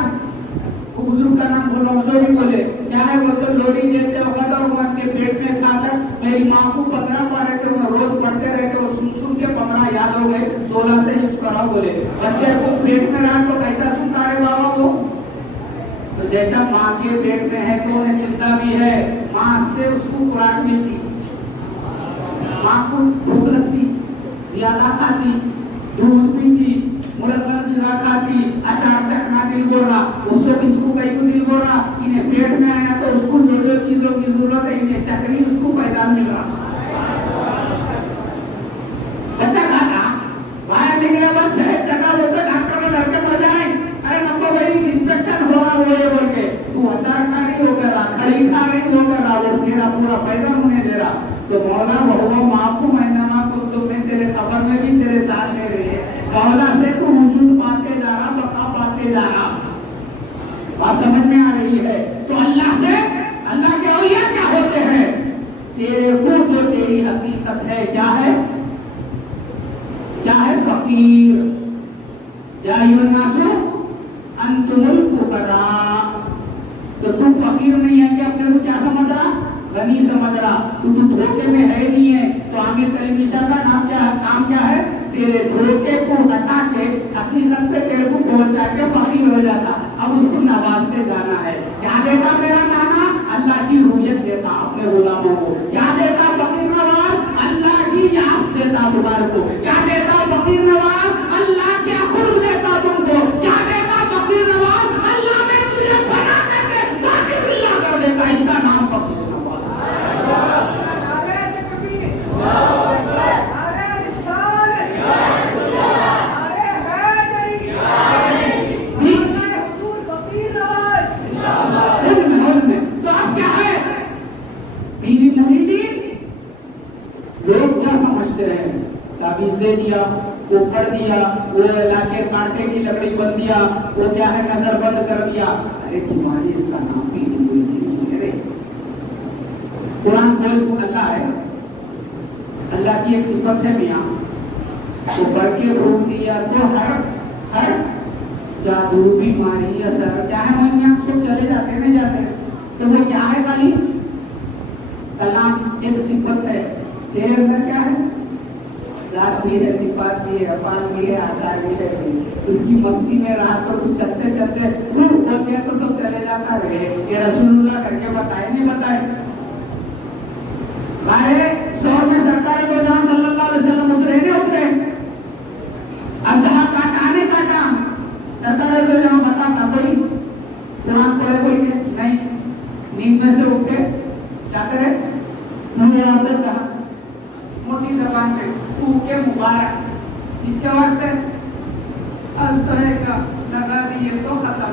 वो बुजुर्ग का नाम बोलो, जो भी बोले क्या है वो तो लोरी देते वक्त और उनके पेट में खाकर मेरी माँ को 15 पारे थे, रोज पढ़ते रहते, सुन के 15 याद हो गए, 16 से हिफ्ज़ कराओ। बोले बच्चे को पेट में रहा तो कैसा सुनता है बाबा वो? तो जैसा माँ के पेट में है तो उन्हें चिंता भी है, माँ से उसको खुराक मिलती, माँ को भूख लगती, ज्यादा खाती, दूध पीती, मुरब्बा जीरा खाती, अचार चखना दिल बोल रहा, उसको किसको कहीं को दिल बोल रहा, इन्हें पेट में आया तो उसको जो चीजों की जरूरत है इन्हें चकरी उसको पैदा मिल रहा। बच्चा खाता बाहर निकले बस शहद चका बोलते डॉक्टर में डर के मर जाए, अरे नको भाई इंफेक्शन हो रहा वो ये बोल के तू अचार खा रही हो कर रहा, खड़ी खा रही हो कर रहा, वो तेरा पूरा पैदा होने दे रहा। तो मौला बहुआ माफू मैंने तुमने तेरे खबर में भी तेरे साथ में रहे, मौला से तू वजूद पाते जा रहा, बका पाते जा रहा। बात समझ में आ रही है? तो अल्लाह से, अल्लाह के औलिया क्या होते हैं? तेरे को जो तेरी हकीकत है क्या है? क्या है? फकीर। या अय्युहन्नासु अंतुमुल फुकरा। तो तू फकीर नहीं है कि अपने को क्या समझ रहा, गनी समझ रहा, तू धोखे में है नहीं है। तो आमिर कलीम शाह का नाम क्या है, काम क्या है? तेरे धोखे को हटा के अपनी सब पे तेरे को पहुंचा के फकीर हो जाता। अब उसको नवाजते जाना है। क्या देता मेरा नाना? अल्लाह की रूयत देता अपने गुलामों को। क्या देता फकीर नवाज? अल्लाह की याद देता तुम्हारे को। क्या देता फकीर नवाज? अल्लाह क्या खुर्ब देता तुमको। क्या देता फकीर नवाज? अल्लाह ने तुझे बना करके ताक़िबिल्लाह कर देता। इसका नाम फकीर दे दिया, वो पढ़ दिया, वो लाके कांटे की लकड़ी बन दिया, वो क्या है नजर बंद कर दिया। अरे तुम्हारी इसका नाम भी नहीं। कुरान बोल अल्लाह है, अल्लाह की एक सिफत है मियाँ, वो पढ़ के रोक दिया तो हर जादू बीमारी असर चाहे वहीं आप सब चले जाते नहीं जाते, तो वो क्या है? खाली कलाम एक सिफत है, तेरे अंदर क्या है? रात भी है, सिफात भी है, अपान भी है, आसार भी है। उसकी मस्ती में रात को कुछ चलते चलते बोल दिया तो सब चले जाता है। ये रसूलुल्लाह करके बताए नहीं बताए भाई? 100 में सरकार दो जहां सल्लल्लाहु अलैहि वसल्लम उतरे नहीं उतरे, अंधा काटा नहीं काटा, सरकार दो जहां बताता कोई कुरान पढ़े कोई नहीं, नींद में से उठे क्या करे? मुझे आपने कहा मोटी जबान में के मुबारक इसके वास्ते का लगा दिए तो खत्म।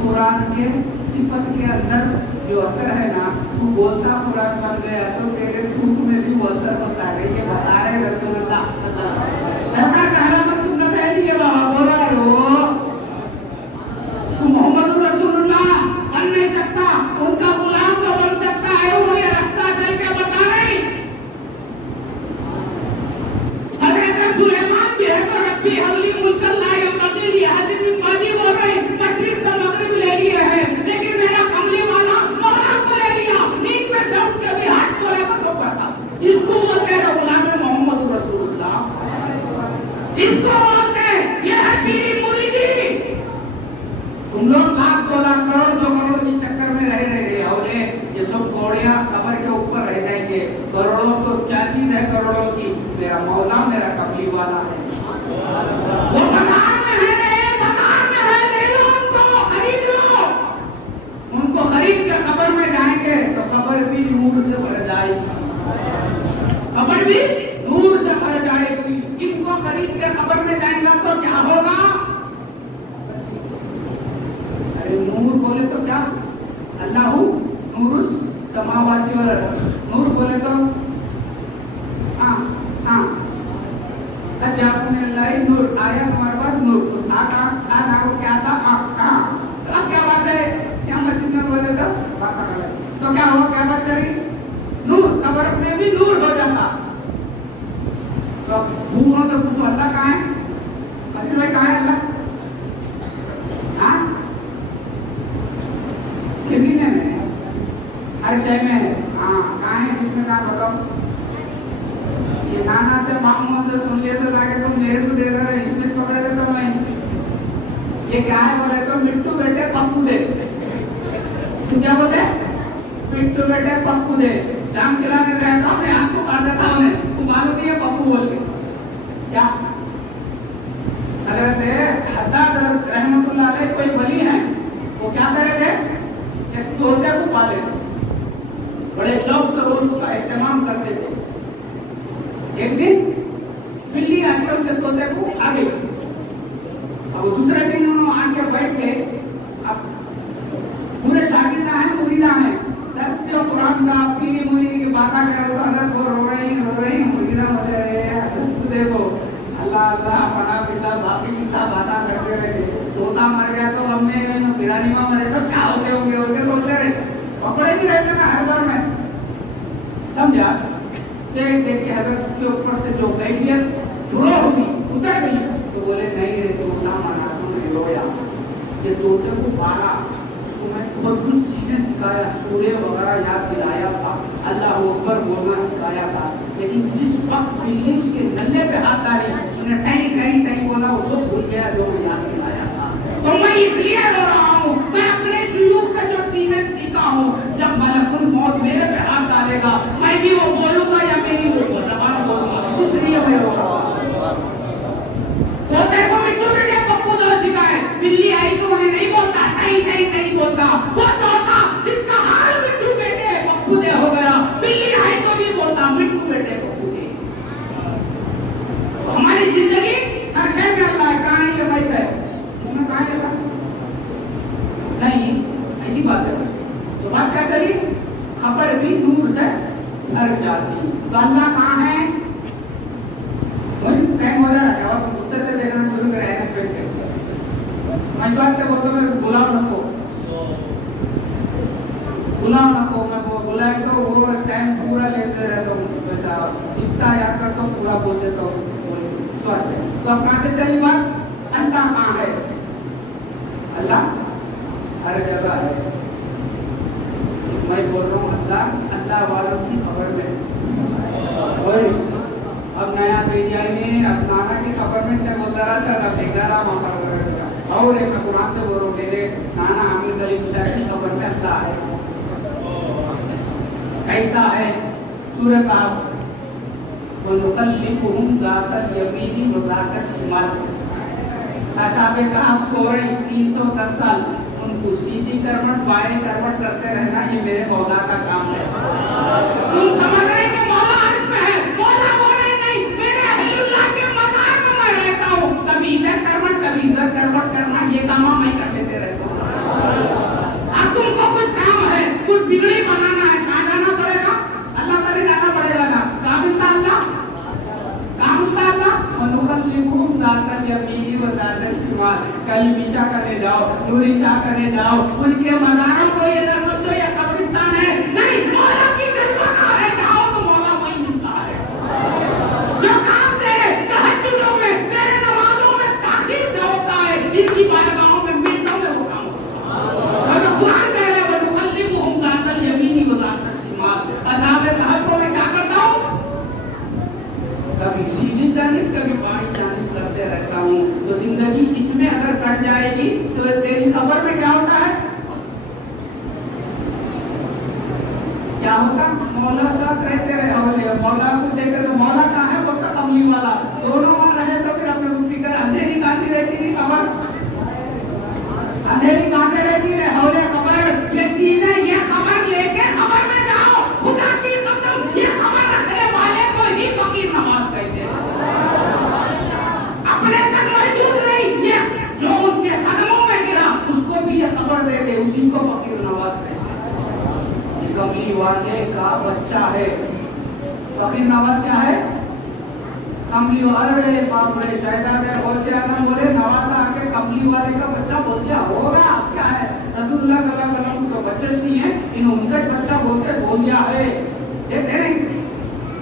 कुरान के सिफत के अंदर जो असर है ना, वो बोलता कुरान बन गया तो तेरे थूक में भी वो असर होता है। ये बता रहे रसूलुल्लाह। सरकार का हलामत सुन्नत है नहीं, बाबा बोल रहे हो तू मोहम्मद रसूलुल्लाह बन नहीं सकता, उनका गुलाम तो बन सकता है। वो ये रास्ता चल के बता रहे सुलेमान भी है तो रब्बी हवली मुल्कल ला यंबग़ी ली अहदिन मिन बअदी बोल रहे हैं। मशरिक से मगरिब ले लिए हैं, लेकिन मेरा कमली वाला मौला को ले लिया। नींद में से उठ के भी हाथ बोला तो सो पड़ा। इसको बोलते हैं गुलाम मोहम्मद रसूलुल्लाह, इसको बोलते हैं ये है पीरी मुरीदी। तुम लोग लाख 2 लाख करोड़ 2 करोड़ के चक्कर में रह रहे होले, ये सब कौड़ियां कब्र के ऊपर रह जाएंगे। करोड़ों तो क्या चीज है करोड़ों की? मेरा मौला मेरा कमली वाला है, वो बाजार में है, बाजार में है, ले लो उनको, खरीद लो। उनको खरीद के कब्र में जाएंगे तो कब्र भी नूर से भर जाएगी, कब्र भी नूर से भर जाएगी। इसको खरीद के कब्र में जाएंगे तो क्या होगा? अरे नूर बोले तो क्या? अल्लाहु नूरुस समावाति वल अर्द। नूर बोले तो नूर आया हमारे पास नूर तो था वो क्या था? अब क्या बात है? क्या मस्जिद में बोले तो क्या हुआ? क्या बात करी? नूर कब्र में भी नूर हो जाता। तो पूछो तो पूछो अल्लाह कहाँ है? अजीब भाई कहाँ है अल्लाह? हाँ सीने में, हर शय में है। हाँ कहाँ है? किसमें कहाँ बताओ? ये नाना से मामू से सुन लिए तो लाके तो मेरे को दे रहे, इसमें पकड़ ले तो मैं ये क्या है बोले तो मिट्टू बेटे पप्पू दे। तू क्या बोलते? मिट्टू बेटे पप्पू दे। जाम खिलाने गया था अपने हाथ को काट देता उन्हें, तू मालूम नहीं है पप्पू बोल के क्या? हजरत हद्दाद रहमतुल्लाह अलैह कोई वली है, वो क्या करे थे? एक तोते को पाले, बड़े शौक से रोज उसका एहतमाम करते थे। एक दिन बिल्ली आके उनसे तोते को खा गई। अब दूसरे दिन उन्होंने आके बैठ के अब पूरे शागिर्दा है मुरीदा है दस के कुरान का पीरी मुरीदी की बातें कर रहे हो, हजरत वो रो रही मुरीदा बोले रहे देखो अल्लाह अल्लाह पना पिता बाकी चिंता बातें करते रहे। तोता मर गया तो हमने पिरानी में मरे तो क्या होते होंगे बोलते रहे, पकड़े नहीं रहते ना हर दौर में। समझा? देख के हजरत के ऊपर से जो कैफियत शुरू होगी उतर गई तो बोले नहीं रे तोता मना तुमने रोया, ये तोते को पाला, उसको मैं बहुत कुछ चीजें सिखाया, सूर्य वगैरह याद दिलाया था, अल्लाह अकबर बोलना सिखाया था। लेकिन जिस वक्त बिल्ली उसके गले पे हाथ डाली उन्हें टई बोला, वो सब भूल गया जो मैं याद दिलाया था। तो मैं इसलिए रो रहा हूँ, मैं अपने शुयूख से जो चीजें सीखा हूँ, जब मलकुल मौत मेरे पे हाथ डालेगा मैं भी वो बोलूंगा या मेरी वो बोलूंगा, इसलिए मैं रो रहा हूँ। तो देखो मिट्टू बेटे पप्पू दो सिखाए, बिल्ली आई तो उन्हें नहीं बोलता, नहीं बोलता, वो तोता जिसका हाल मिट्टू बेटे पप्पू दे हो गया, बिल्ली आई तो भी बोलता मिट्टू बेटे पप्पू दे। तो हमारी जिंदगी हर शय में अल्लाह है, कहाँ है ये भाई है इसमें कहाँ है अल्लाह? नहीं ऐसी बात है। तो बात क्या चली? खबर भी नूर से भर जाती। तो अल्लाह कहाँ है? टाइम हो जा रहा है और मुझसे से देखना शुरू करें एक्सपेक्ट करते मैं बात के बोलते मैं गुलाम नको मैं वो बुलाए तो वो टाइम पूरा लेते रहता हूँ, पैसा जितना याद करता हूँ पूरा बोल देता हूँ। स्वस्थ है। तो अब कहाँ से चली बात? अल्लाह कहाँ है? अल्लाह हर जगह है। मैं बोल रहा हूँ अल्लाह वालों की खबर में। और अब नया डिजाइन अब नाना की खबर में से बोल रहा था अब देख रहा और एक कुरान से बोलो मेरे नाना आमिर अली मुसाहिब की खबर में अल्लाह है। कैसा है? सूरह कहफ वनुकल्लिबुहुम ज़ातल यमीनी व ज़ातल शिमाल। असहाबे कहफ सो रहे 310 साल, उनको सीधी करवट बाएं करवट करते रहना ये मेरे मौला का काम है। तुम समझ रहे कि मौला अर्श में है, मौला वो नहीं, मेरे अल्लाह के मज़ार में मैं रहता हूँ। कभी इधर करवट कभी इधर करवट करना ये काम मैं कर लेते रहता हूँ। अब तुमको कुछ काम है, कुछ बिगड़ी बनाना है, कहाँ जाना पड़ेगा? अल्लाह का जाना पड़ेगा ना। काबिल था अल्लाह, काम था अल्लाह। वनुकल्लिबुहुम ज़ातल यमीनी व ज़ातल शिमाल। कल विशा करने जाओ, नूरी शाह करने जाओ, उनके मज़ारों को ये न समझो ये कब्रिस्तान है। नहीं, मौला की खिदमत है, जाओ तो मौला वही मिलता है। जो काम तेरे तहज्जुदों में, तेरे नमाजों में ताक़ीद से होता है, इनकी बारगाहों में मिनटों में वो काम होता है। और कुरान कह रहा है वनुकल्लिबुहुम ज़ातल यमीनी व ज़ातल शिमाल। असहाबे कहफ को मैं क्या करता हूँ? कभी सीधी जानिब कभी बाईं जानिब करते रहता हूँ। तो जिंदगी इसमें अगर कट जाएगी तो तेरी खबर में क्या होता है? क्या होता? मौला साथ रहते रहे, मौला को देखे तो मौला कहाँ है? वो तो कमली वाला। दोनों वहाँ रहे तो फिर अपने फिक्र अंधेरी कहाँ रहती थी खबर? अंधेरी कहाँ से रहती है? हौले खबर ये चीज है, ये खबर लेके खबर में जाओ। खुदा की कसम ये खबर रखने वाले को ही फकीर नवाज कहते हैं। अपने तक महदूद नहीं, ये जो उनके कदमों में गिरा उसको भी ये खबर दे दे, उसी को फकीर नवाज कहते हैं। कमली वाले का बच्चा है। फकीर नवाज क्या है? कमली वाले बाप रे शहजादे गौसे आजम बोले नवाजा आके कमली वाले का बच्चा बोल दिया होगा क्या है? रसूलुल्लाह सल्लल्लाहु अलैहि वसल्लम को बच्चे नहीं है, इन उनका बच्चा बोल दिया है। ये देख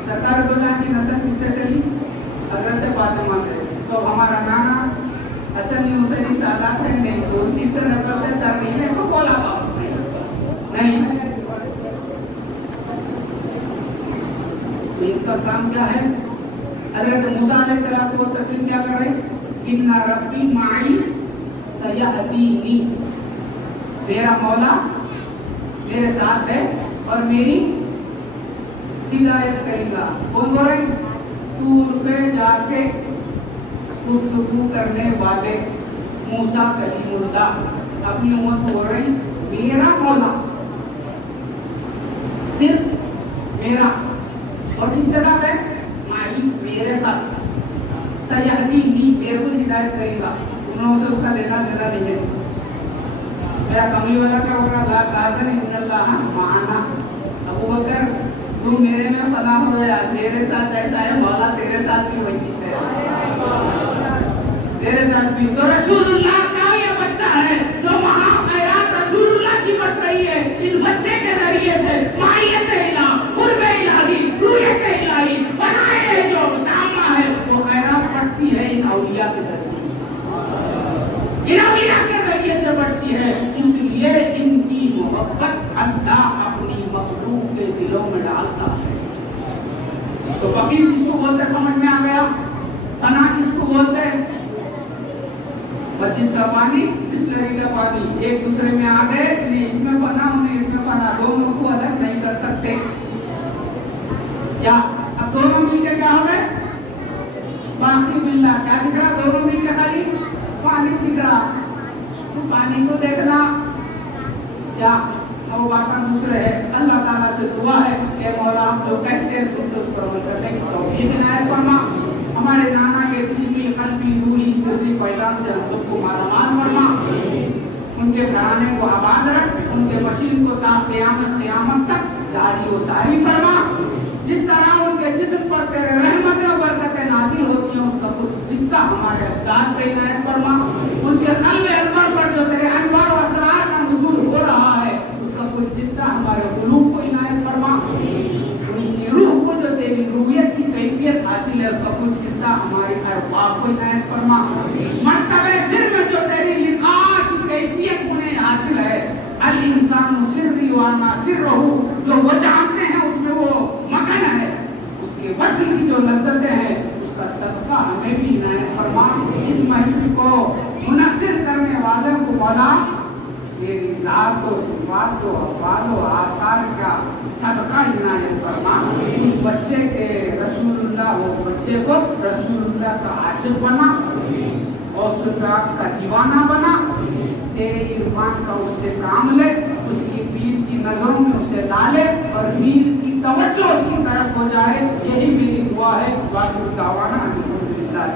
सरकार बोला की नस्ल किससे चली? हजरत फातिमा से। तो हमारा नाना हसन हुसैनी सादात है नहीं, तो उसी से नस्ल से तरमीम को बोला था नहीं। इनका काम क्या है? हज़रत मूसा अलैहिस्सलाम को तस्लीम क्या कर रहे? इन्ना रब्बी माई सयहदीनी। मेरा मौला मेरे साथ है और मेरी हिदायत करेगा। कौन बोल रहे? तूर पे जाके गुफ्तगू करने वाले मूसा कलीमुल्लाह अपनी उम्मत बोल रही मेरा मौला, सिर्फ मेरा। और किस जगह है? माई मेरे साथ सयहदीनी, मेरे को हिदायत करेगा। उन्होंने उसका लेना देना नहीं है। मेरा कमली वाला क्या हो रहा? ला काज़न इन्नल्लाह माना। अबू बकर तू मेरे में पनाह हो गया, तेरे साथ ऐसा है मौला, तेरे साथ भी वही है, तेरे साथ भी। तो रसूलुल्लाह का ये बच्चा है जो महा खैरात रसूलुल्लाह की बढ़ रही है। इस बच्चे के जरिए से माहियत इलाह, कुर्बे इलाही, रूयत इलाही बनाए जो दामा है वो खैरात बढ़ती है इन औलिया के जरिए, इन औलिया के जरिए से बढ़ती है। इसलिए इनकी मोहब्बत अल्लाह अपनी मखलूक के दिलों में डालता है। तो फकीर किसको बोलते समझ में आ गया? तना किसको बोलते? मस्जिद का पानी, बिस्लरी का पानी एक दूसरे में आ गए, इन्हें इसमें पना उन्हें इसमें पना, दोनों को अलग नहीं कर सकते। क्या अब दोनों मिलकर क्या हो गए? बाकी बिल्ला क्या दिख रहा? दोनों मिलकर खाली पानी दिख रहा। तो पानी को देखना क्या अब बात दूसरे है। अल्लाह ताला से दुआ है कि मौला हम लोग कहते हैं सुनते उस पर अमल करने की तौफीक इनायत फरमा। हमारे नाना के जिस्मी कल्बी रूही सिर्री पैदान से हम सबको मालामाल फरमा। उनके घराने को आबाद रख, उनके मशीन को ता क़यामत तक जारी व सारी फरमा। जिस तरह उनके जिस्म पर तेरे रहमतें और बरकतें नाज़िल होती हैं उनका कुछ हिस्सा हमारे अज़ाद पे इनायत फरमा। उनके क़ल्ब अनवर पर जो तेरे अनवार व असरार का नुज़ूल हो रहा है उसका कुछ हिस्सा हमारे क़ुलूब को इनायत फरमा। उनकी रूह को जो तेरी रूहियत की कैफियत हासिल है उसका कुछ हिस्सा हमेशा हमारी अहवाब को इनायत फरमा। मर्तबे सिर में जो तेरी लिखा की कैफियत उन्हें हासिल है, अल इंसान सिर्री वाना सिर्रहू, जो वो जानते हैं उसमें वो मगन है, उसके वस्ल की जो लज्जतें हैं उसका सदका हमें भी इनायत फरमा। इस महफिल को मुनक्किर करने वालों को बोला ये दात और सिफात और अफ़आल और आसार का सदका इनायत फरमा। उस बच्चे के रसूलुल्लाह, वो बच्चे को रसूलुल्लाह का आशिक बना और उसका का दीवाना बना। तेरे इरफान का उससे काम ले, उसकी पीर की नजरों में उसे डाले और पीर की तवज्जो उसकी तरफ हो जाए। यही मेरी दुआ है। वाक़िअ दावाना अल्हम्दुलिल्लाह।